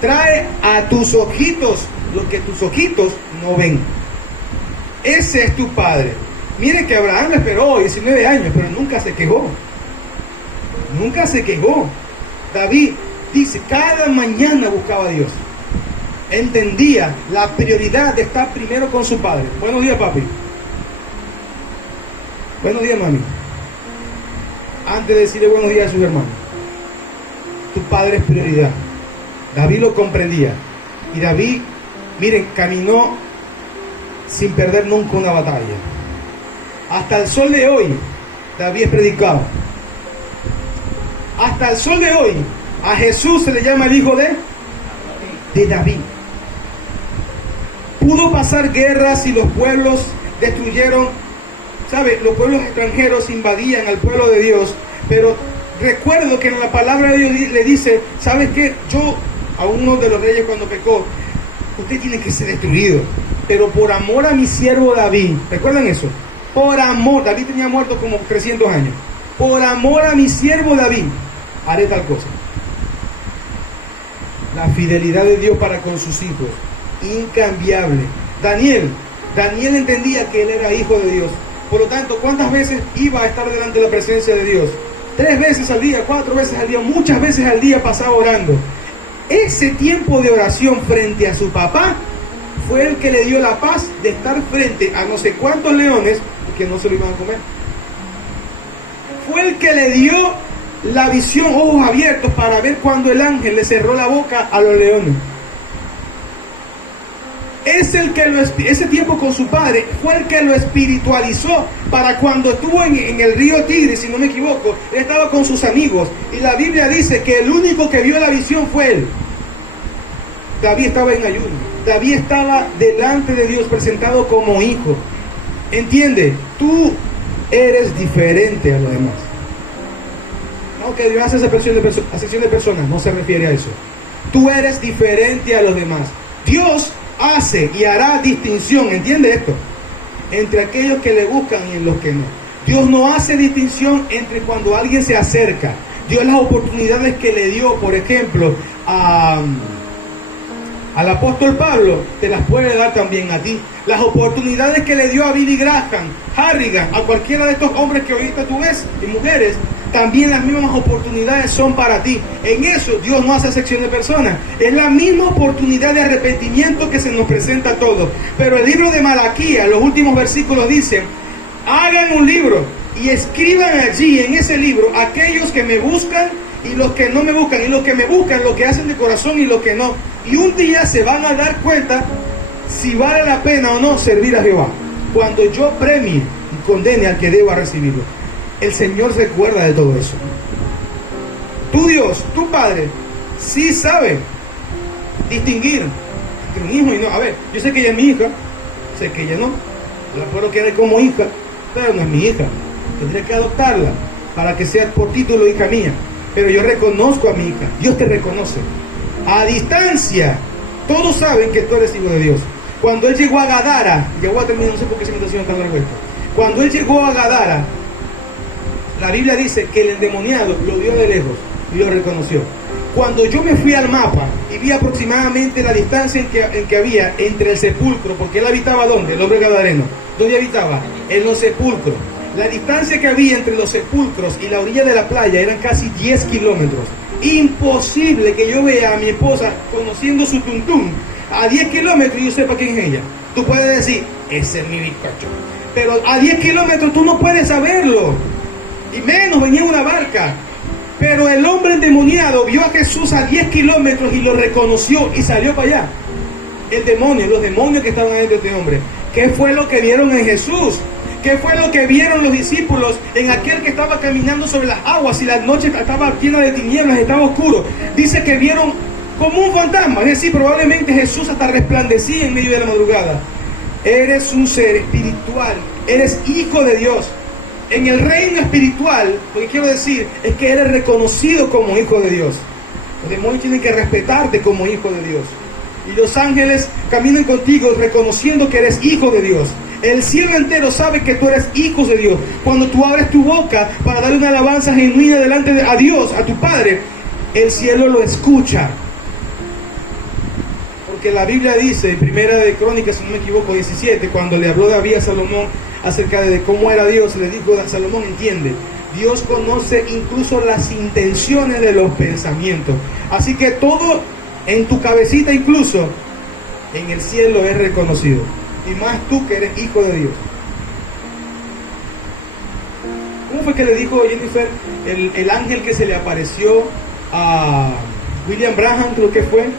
Trae a tus ojitos lo que tus ojitos no ven. Ese es tu padre. Miren que Abraham le esperó 19 años, pero nunca se quejó. Nunca se quejó. David dice, cada mañana buscaba a Dios. Entendía la prioridad de estar primero con su padre. Buenos días, papi. Buenos días, mami. Antes de decirle buenos días a sus hermanos, tu padre es prioridad. David lo comprendía. Y David, miren, caminó sin perder nunca una batalla. Hasta el sol de hoy, David es predicado. Hasta el sol de hoy, a Jesús se le llama el hijo de David. Pudo pasar guerras y los pueblos destruyeron. ¿Sabe? Los pueblos extranjeros invadían al pueblo de Dios, pero recuerdo que en la palabra de Dios le dice, ¿sabes qué? Yo, a uno de los reyes cuando pecó, usted tiene que ser destruido, pero por amor a mi siervo David, ¿recuerdan eso? Por amor, David tenía muerto como 300 años, por amor a mi siervo David, haré tal cosa. La fidelidad de Dios para con sus hijos, incambiable. Daniel entendía que él era hijo de Dios. Por lo tanto, ¿cuántas veces iba a estar delante de la presencia de Dios? 3 veces al día, 4 veces al día, muchas veces al día pasaba orando. Ese tiempo de oración frente a su papá fue el que le dio la paz de estar frente a no sé cuántos leones que no se lo iban a comer. Fue el que le dio la visión, ojos abiertos, para ver cuando el ángel le cerró la boca a los leones. Ese tiempo con su padre fue el que lo espiritualizó para cuando estuvo en el río Tigris, si no me equivoco, él estaba con sus amigos y la Biblia dice que el único que vio la visión fue él. David estaba en ayuno, David estaba delante de Dios presentado como hijo. Entiende, tú eres diferente a los demás. No, que Dios hace acepción de personas, no se refiere a eso. Tú eres diferente a los demás. Dios hace y hará distinción, ¿entiende esto? Entre aquellos que le buscan y en los que no. Dios no hace distinción entre cuando alguien se acerca. Dios las oportunidades que le dio, por ejemplo, al apóstol Pablo, te las puede dar también a ti. Las oportunidades que le dio a Billy Graham, Harrigan, a cualquiera de estos hombres que ahorita tú ves, y mujeres, también las mismas oportunidades son para ti. En eso Dios no hace sección de personas. Es la misma oportunidad de arrepentimiento que se nos presenta a todos. Pero el libro de Malaquías, los últimos versículos dicen, hagan un libro y escriban allí en ese libro aquellos que me buscan y los que no me buscan, y los que me buscan, lo que hacen de corazón y los que no. Y un día se van a dar cuenta si vale la pena o no servir a Jehová. Cuando yo premie y condene al que deba recibirlo. El Señor se acuerda de todo eso. Tu Dios, tu Padre, sí sabe distinguir entre un hijo y no. A ver, yo sé que ella es mi hija, sé que ella no. La puedo querer como hija, pero no es mi hija. Tendré que adoptarla para que sea por título hija mía. Pero yo reconozco a mi hija. Dios te reconoce. A distancia, todos saben que tú eres hijo de Dios. Cuando él llegó a Gadara, llegó a terminar, no sé por qué se me está haciendo tan largo esto. Cuando él llegó a Gadara, la Biblia dice que el endemoniado lo vio de lejos y lo reconoció. Cuando yo me fui al mapa y vi aproximadamente la distancia en que había entre el sepulcro, porque él habitaba ¿dónde? El hombre gadareno. ¿Dónde habitaba? En los sepulcros. La distancia que había entre los sepulcros y la orilla de la playa eran casi 10 kilómetros. Imposible que yo vea a mi esposa conociendo su tuntún a 10 kilómetros y yo sepa quién es ella. Tú puedes decir, ese es mi bizcocho. Pero a 10 kilómetros tú no puedes saberlo. Y menos venía una barca. Pero el hombre endemoniado vio a Jesús a 10 kilómetros y lo reconoció y salió para allá. El demonio, los demonios que estaban dentro de este hombre. ¿Qué fue lo que vieron en Jesús? ¿Qué fue lo que vieron los discípulos en aquel que estaba caminando sobre las aguas y la noche estaba llena de tinieblas, estaba oscuro? Dice que vieron como un fantasma, es decir, probablemente Jesús hasta resplandecía en medio de la madrugada. Eres un ser espiritual, eres hijo de Dios. En el reino espiritual, lo que quiero decir es que eres reconocido como hijo de Dios. Los demonios tienen que respetarte como hijo de Dios. Y los ángeles caminan contigo reconociendo que eres hijo de Dios. El cielo entero sabe que tú eres hijo de Dios. Cuando tú abres tu boca para darle una alabanza genuina delante de a Dios, a tu Padre, el cielo lo escucha. Porque la Biblia dice, en Primera de Crónicas, si no me equivoco, 17, cuando le habló David a Salomón acerca de cómo era Dios, le dijo a Salomón, entiende, Dios conoce incluso las intenciones de los pensamientos. Así que todo en tu cabecita, incluso en el cielo, es reconocido. Y más tú que eres hijo de Dios. ¿Cómo fue que le dijo Jennifer el ángel que se le apareció a William Branham, creo que fue,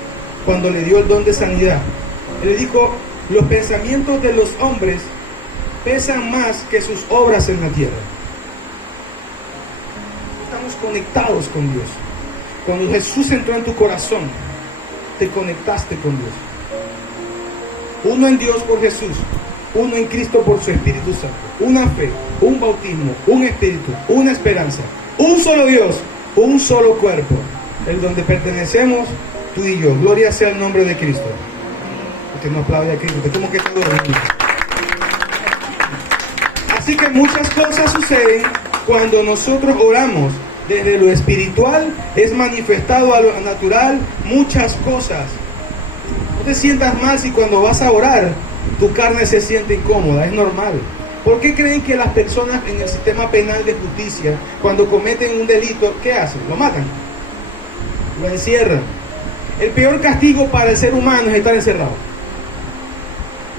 cuando le dio el don de sanidad? Él le dijo, los pensamientos de los hombres pesan más que sus obras en la tierra. Estamos conectados con Dios. Cuando Jesús entró en tu corazón, te conectaste con Dios. Uno en Dios por Jesús, uno en Cristo por su Espíritu Santo, una fe, un bautismo, un espíritu, una esperanza, un solo Dios, un solo cuerpo, el donde pertenecemos tú y yo. Gloria sea el nombre de Cristo. Usted no aplaude a Cristo, usted como que está dormido. Así que muchas cosas suceden cuando nosotros oramos. Desde lo espiritual es manifestado a lo natural muchas cosas. No te sientas mal si cuando vas a orar tu carne se siente incómoda, es normal. ¿Por qué creen que las personas en el sistema penal de justicia, cuando cometen un delito, ¿qué hacen? Lo matan, lo encierran. El peor castigo para el ser humano es estar encerrado.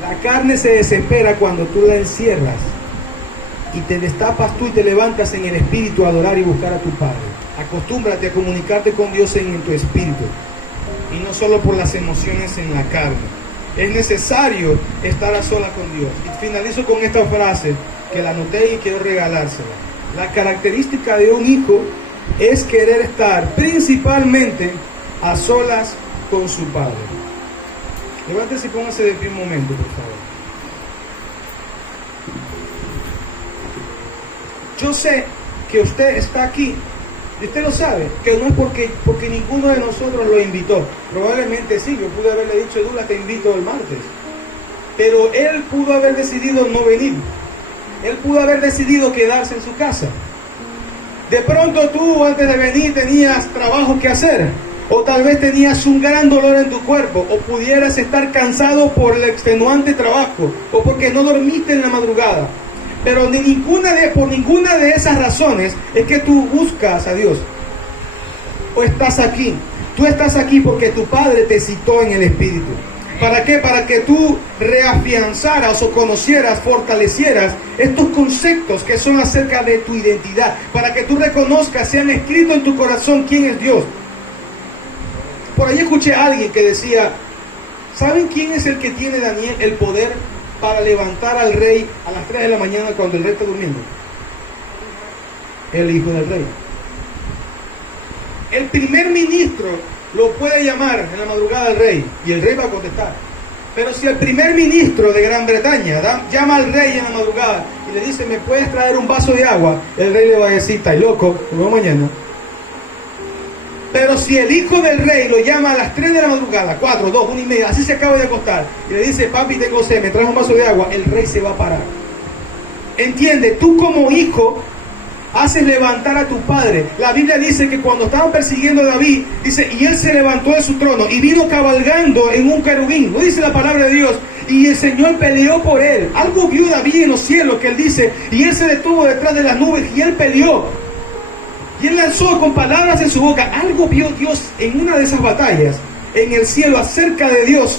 La carne se desespera cuando tú la encierras y te destapas tú y te levantas en el espíritu a adorar y buscar a tu Padre. Acostúmbrate a comunicarte con Dios en tu espíritu y no solo por las emociones en la carne. Es necesario estar a solas con Dios. Y finalizo con esta frase que la anoté y quiero regalársela. La característica de un hijo es querer estar principalmente a solas con su Padre. Levántese y póngase de pie un momento, por favor. Yo sé que usted está aquí, y usted lo sabe, que no es porque ninguno de nosotros lo invitó. Probablemente sí, yo pude haberle dicho, Dula, te invito el martes. Pero él pudo haber decidido no venir. Él pudo haber decidido quedarse en su casa. De pronto tú, antes de venir, tenías trabajo que hacer. O tal vez tenías un gran dolor en tu cuerpo. O pudieras estar cansado por el extenuante trabajo. O porque no dormiste en la madrugada. Pero por ninguna de esas razones es que tú buscas a Dios. O estás aquí. Tú estás aquí porque tu Padre te citó en el Espíritu. ¿Para qué? Para que tú reafianzaras o conocieras, fortalecieras estos conceptos que son acerca de tu identidad. Para que tú reconozcas, sean escritos en tu corazón quién es Dios. Por ahí escuché a alguien que decía, ¿saben quién es el que tiene, Daniel, el poder para levantar al rey a las 3 de la mañana cuando el rey está durmiendo? El hijo del rey. El primer ministro lo puede llamar en la madrugada al rey y el rey va a contestar. Pero si el primer ministro de Gran Bretaña llama al rey en la madrugada y le dice, ¿me puedes traer un vaso de agua? El rey le va a decir, ¿estás loco? Nos vemos mañana. Pero si el hijo del rey lo llama a las 3 de la madrugada, 4, 2, 1 y media, así se acaba de acostar, y le dice, papi, tengo sed, me traes un vaso de agua, el rey se va a parar. Entiende, tú como hijo haces levantar a tu padre. La Biblia dice que cuando estaban persiguiendo a David, dice, y él se levantó de su trono y vino cabalgando en un querubín. No dice la palabra de Dios. Y el Señor peleó por él. Algo vio David en los cielos que él dice, y él se detuvo detrás de las nubes y él peleó. Y él lanzó con palabras en su boca. Algo vio Dios en una de esas batallas en el cielo acerca de Dios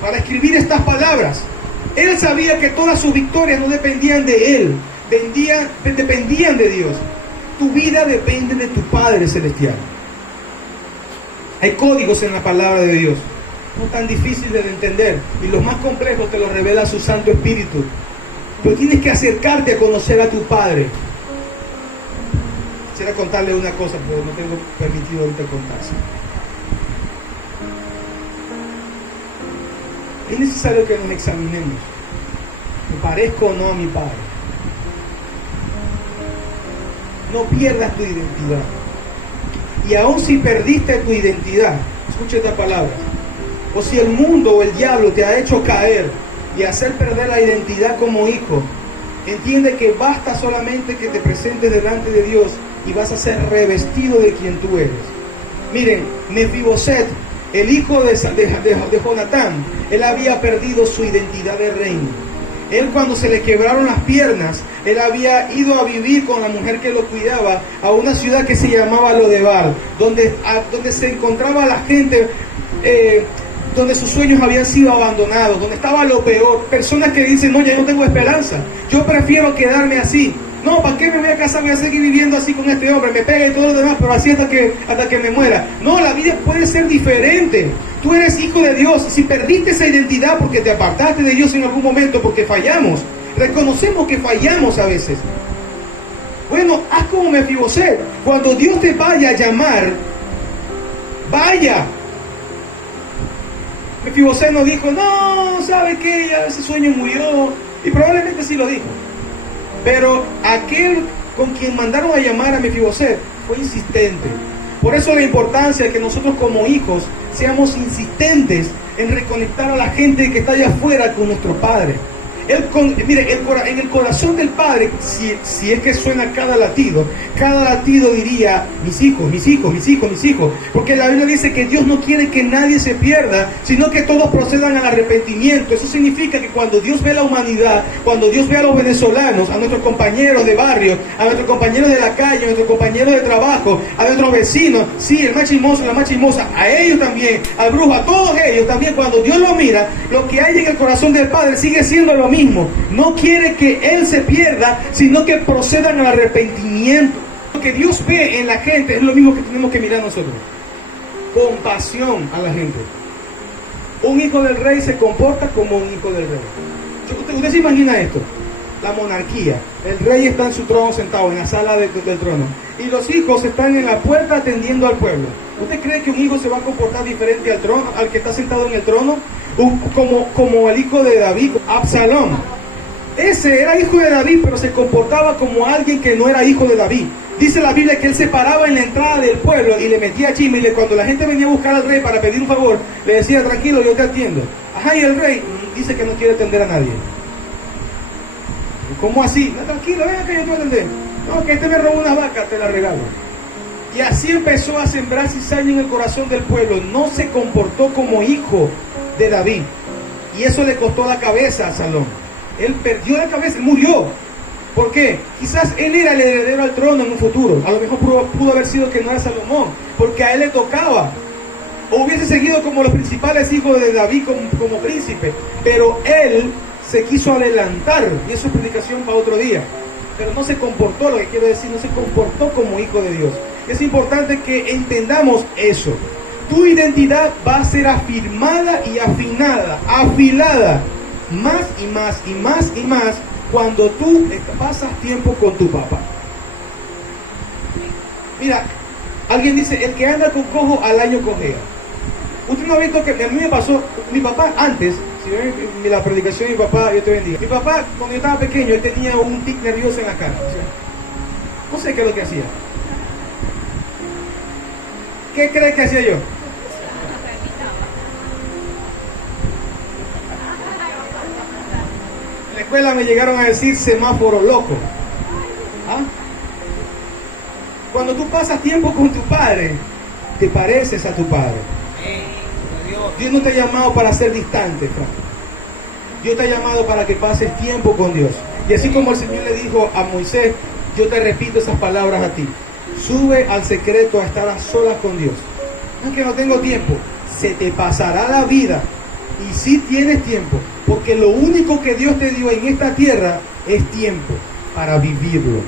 para escribir estas palabras. Él sabía que todas sus victorias no dependían de él, dependían de Dios. Tu vida depende de tu Padre Celestial. Hay códigos en la palabra de Dios, no tan difíciles de entender, y los más complejos te los revela su Santo Espíritu. Pero tienes que acercarte a conocer a tu Padre. Quisiera contarle una cosa, pero no tengo permitido ahorita contarse. Es necesario que nos examinemos. ¿Me parezco o no a mi Padre? No pierdas tu identidad. Y aun si perdiste tu identidad, escucha estas palabras, o si el mundo o el diablo te ha hecho caer y hacer perder la identidad como hijo, entiende que basta solamente que te presentes delante de Dios y vas a ser revestido de quien tú eres. Miren, Mefiboset, el hijo de Jonatán, él había perdido su identidad de reino. Él, cuando se le quebraron las piernas, él había ido a vivir con la mujer que lo cuidaba a una ciudad que se llamaba Lodebar, donde se encontraba la gente, donde sus sueños habían sido abandonados, donde estaba lo peor. Personas que dicen, no, ya no tengo esperanza, yo prefiero quedarme así. No, ¿para qué me voy a casar? Voy a seguir viviendo así con este hombre, me pega y todo lo demás, pero así hasta que me muera. No, la vida puede ser diferente. Tú eres hijo de Dios. Si perdiste esa identidad porque te apartaste de Dios en algún momento, porque fallamos, reconocemos que fallamos a veces. Bueno, haz como Mefiboset. Cuando Dios te vaya a llamar, vaya. Mefiboset no dijo, no, ¿sabe qué? Ya ese sueño murió. Y probablemente sí lo dijo. Pero aquel con quien mandaron a llamar a Mefiboset fue insistente. Por eso la importancia de que nosotros como hijos seamos insistentes en reconectar a la gente que está allá afuera con nuestro Padre. Mire, en el corazón del Padre, si es que suena cada latido diría, mis hijos, mis hijos, mis hijos, mis hijos. Porque la Biblia dice que Dios no quiere que nadie se pierda, sino que todos procedan al arrepentimiento. Eso significa que cuando Dios ve a la humanidad, cuando Dios ve a los venezolanos, a nuestros compañeros de barrio, a nuestros compañeros de la calle, a nuestros compañeros de trabajo, a nuestros vecinos, sí, el más chismoso, la más chismosa, a ellos también, al brujo, a todos ellos también, cuando Dios lo mira, lo que hay en el corazón del Padre sigue siendo lo mismo. No quiere que Él se pierda, sino que procedan al arrepentimiento. Lo que Dios ve en la gente es lo mismo que tenemos que mirar nosotros. Compasión a la gente. Un hijo del rey se comporta como un hijo del rey. Usted se imagina esto: la monarquía, el rey está en su trono sentado en la sala del trono, y los hijos están en la puerta atendiendo al pueblo. ¿Usted cree que un hijo se va a comportar diferente al que está sentado en el trono? Como el hijo de David, Absalón. Ese era hijo de David, pero se comportaba como alguien que no era hijo de David. Dice la Biblia que él se paraba en la entrada del pueblo y le metía chisme, y cuando la gente venía a buscar al rey para pedir un favor, le decía, tranquilo, yo te atiendo. Ajá, y el rey dice que no quiere atender a nadie. ¿Cómo así? No, tranquilo, ven acá, yo te voy a atender. No, que este me robó una vaca, te la regalo. Y así empezó a sembrar cizaña en el corazón del pueblo. No se comportó como hijo de David. Y eso le costó la cabeza a Absalón. Él perdió la cabeza, él murió. ¿Por qué? Quizás él era el heredero al trono en un futuro. A lo mejor pudo haber sido que no era Salomón, porque a él le tocaba. O hubiese seguido como los principales hijos de David como príncipe. Pero él se quiso adelantar, y eso es predicación para otro día. Pero no se comportó, lo que quiero decir, no se comportó como hijo de Dios. Es importante que entendamos eso. Tu identidad va a ser afirmada y afinada, afilada, más y más y más y más, cuando tú pasas tiempo con tu papá. Mira, alguien dice, el que anda con cojo al año cojea. Usted no ha visto que a mí me pasó, mi papá antes, si ven la predicación de mi papá, Dios te bendiga. Mi papá, cuando yo estaba pequeño, él tenía un tic nervioso en la cara. O sea, no sé qué es lo que hacía. ¿Qué crees que hacía yo? En la escuela me llegaron a decir semáforo loco. ¿Ah? Cuando tú pasas tiempo con tu padre, te pareces a tu padre. Dios no te ha llamado para ser distante, Frank. Dios te ha llamado para que pases tiempo con Dios. Y así como el Señor le dijo a Moisés, yo te repito esas palabras a ti. Sube al secreto a estar a solas con Dios. No es que no tengo tiempo. Se te pasará la vida. Y sí tienes tiempo. Porque lo único que Dios te dio en esta tierra es tiempo para vivirlo.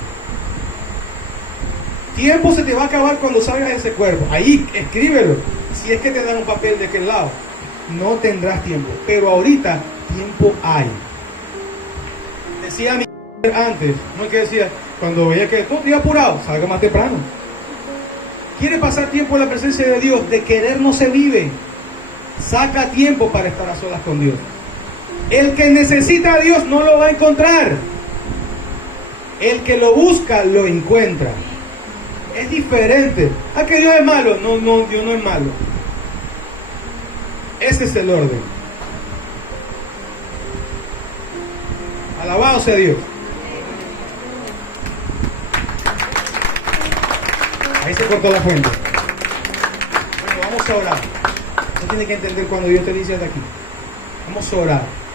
Tiempo se te va a acabar cuando salgas de ese cuerpo. Ahí escríbelo. Si es que te dan un papel de aquel lado, no tendrás tiempo. Pero ahorita tiempo hay. Decía mi antes, no es que decía, cuando veía que todo iba apurado, salga más temprano. Quiere pasar tiempo en la presencia de Dios. De querer no se vive. Saca tiempo para estar a solas con Dios. El que necesita a Dios no lo va a encontrar. El que lo busca lo encuentra. Es diferente. ¿A que Dios es malo? No, Dios no es malo. Ese es el orden. Alabado sea Dios. Ahí se cortó la fuente. Bueno, vamos a orar. Usted tiene que entender cuando Dios te dice hasta aquí. Vamos a orar.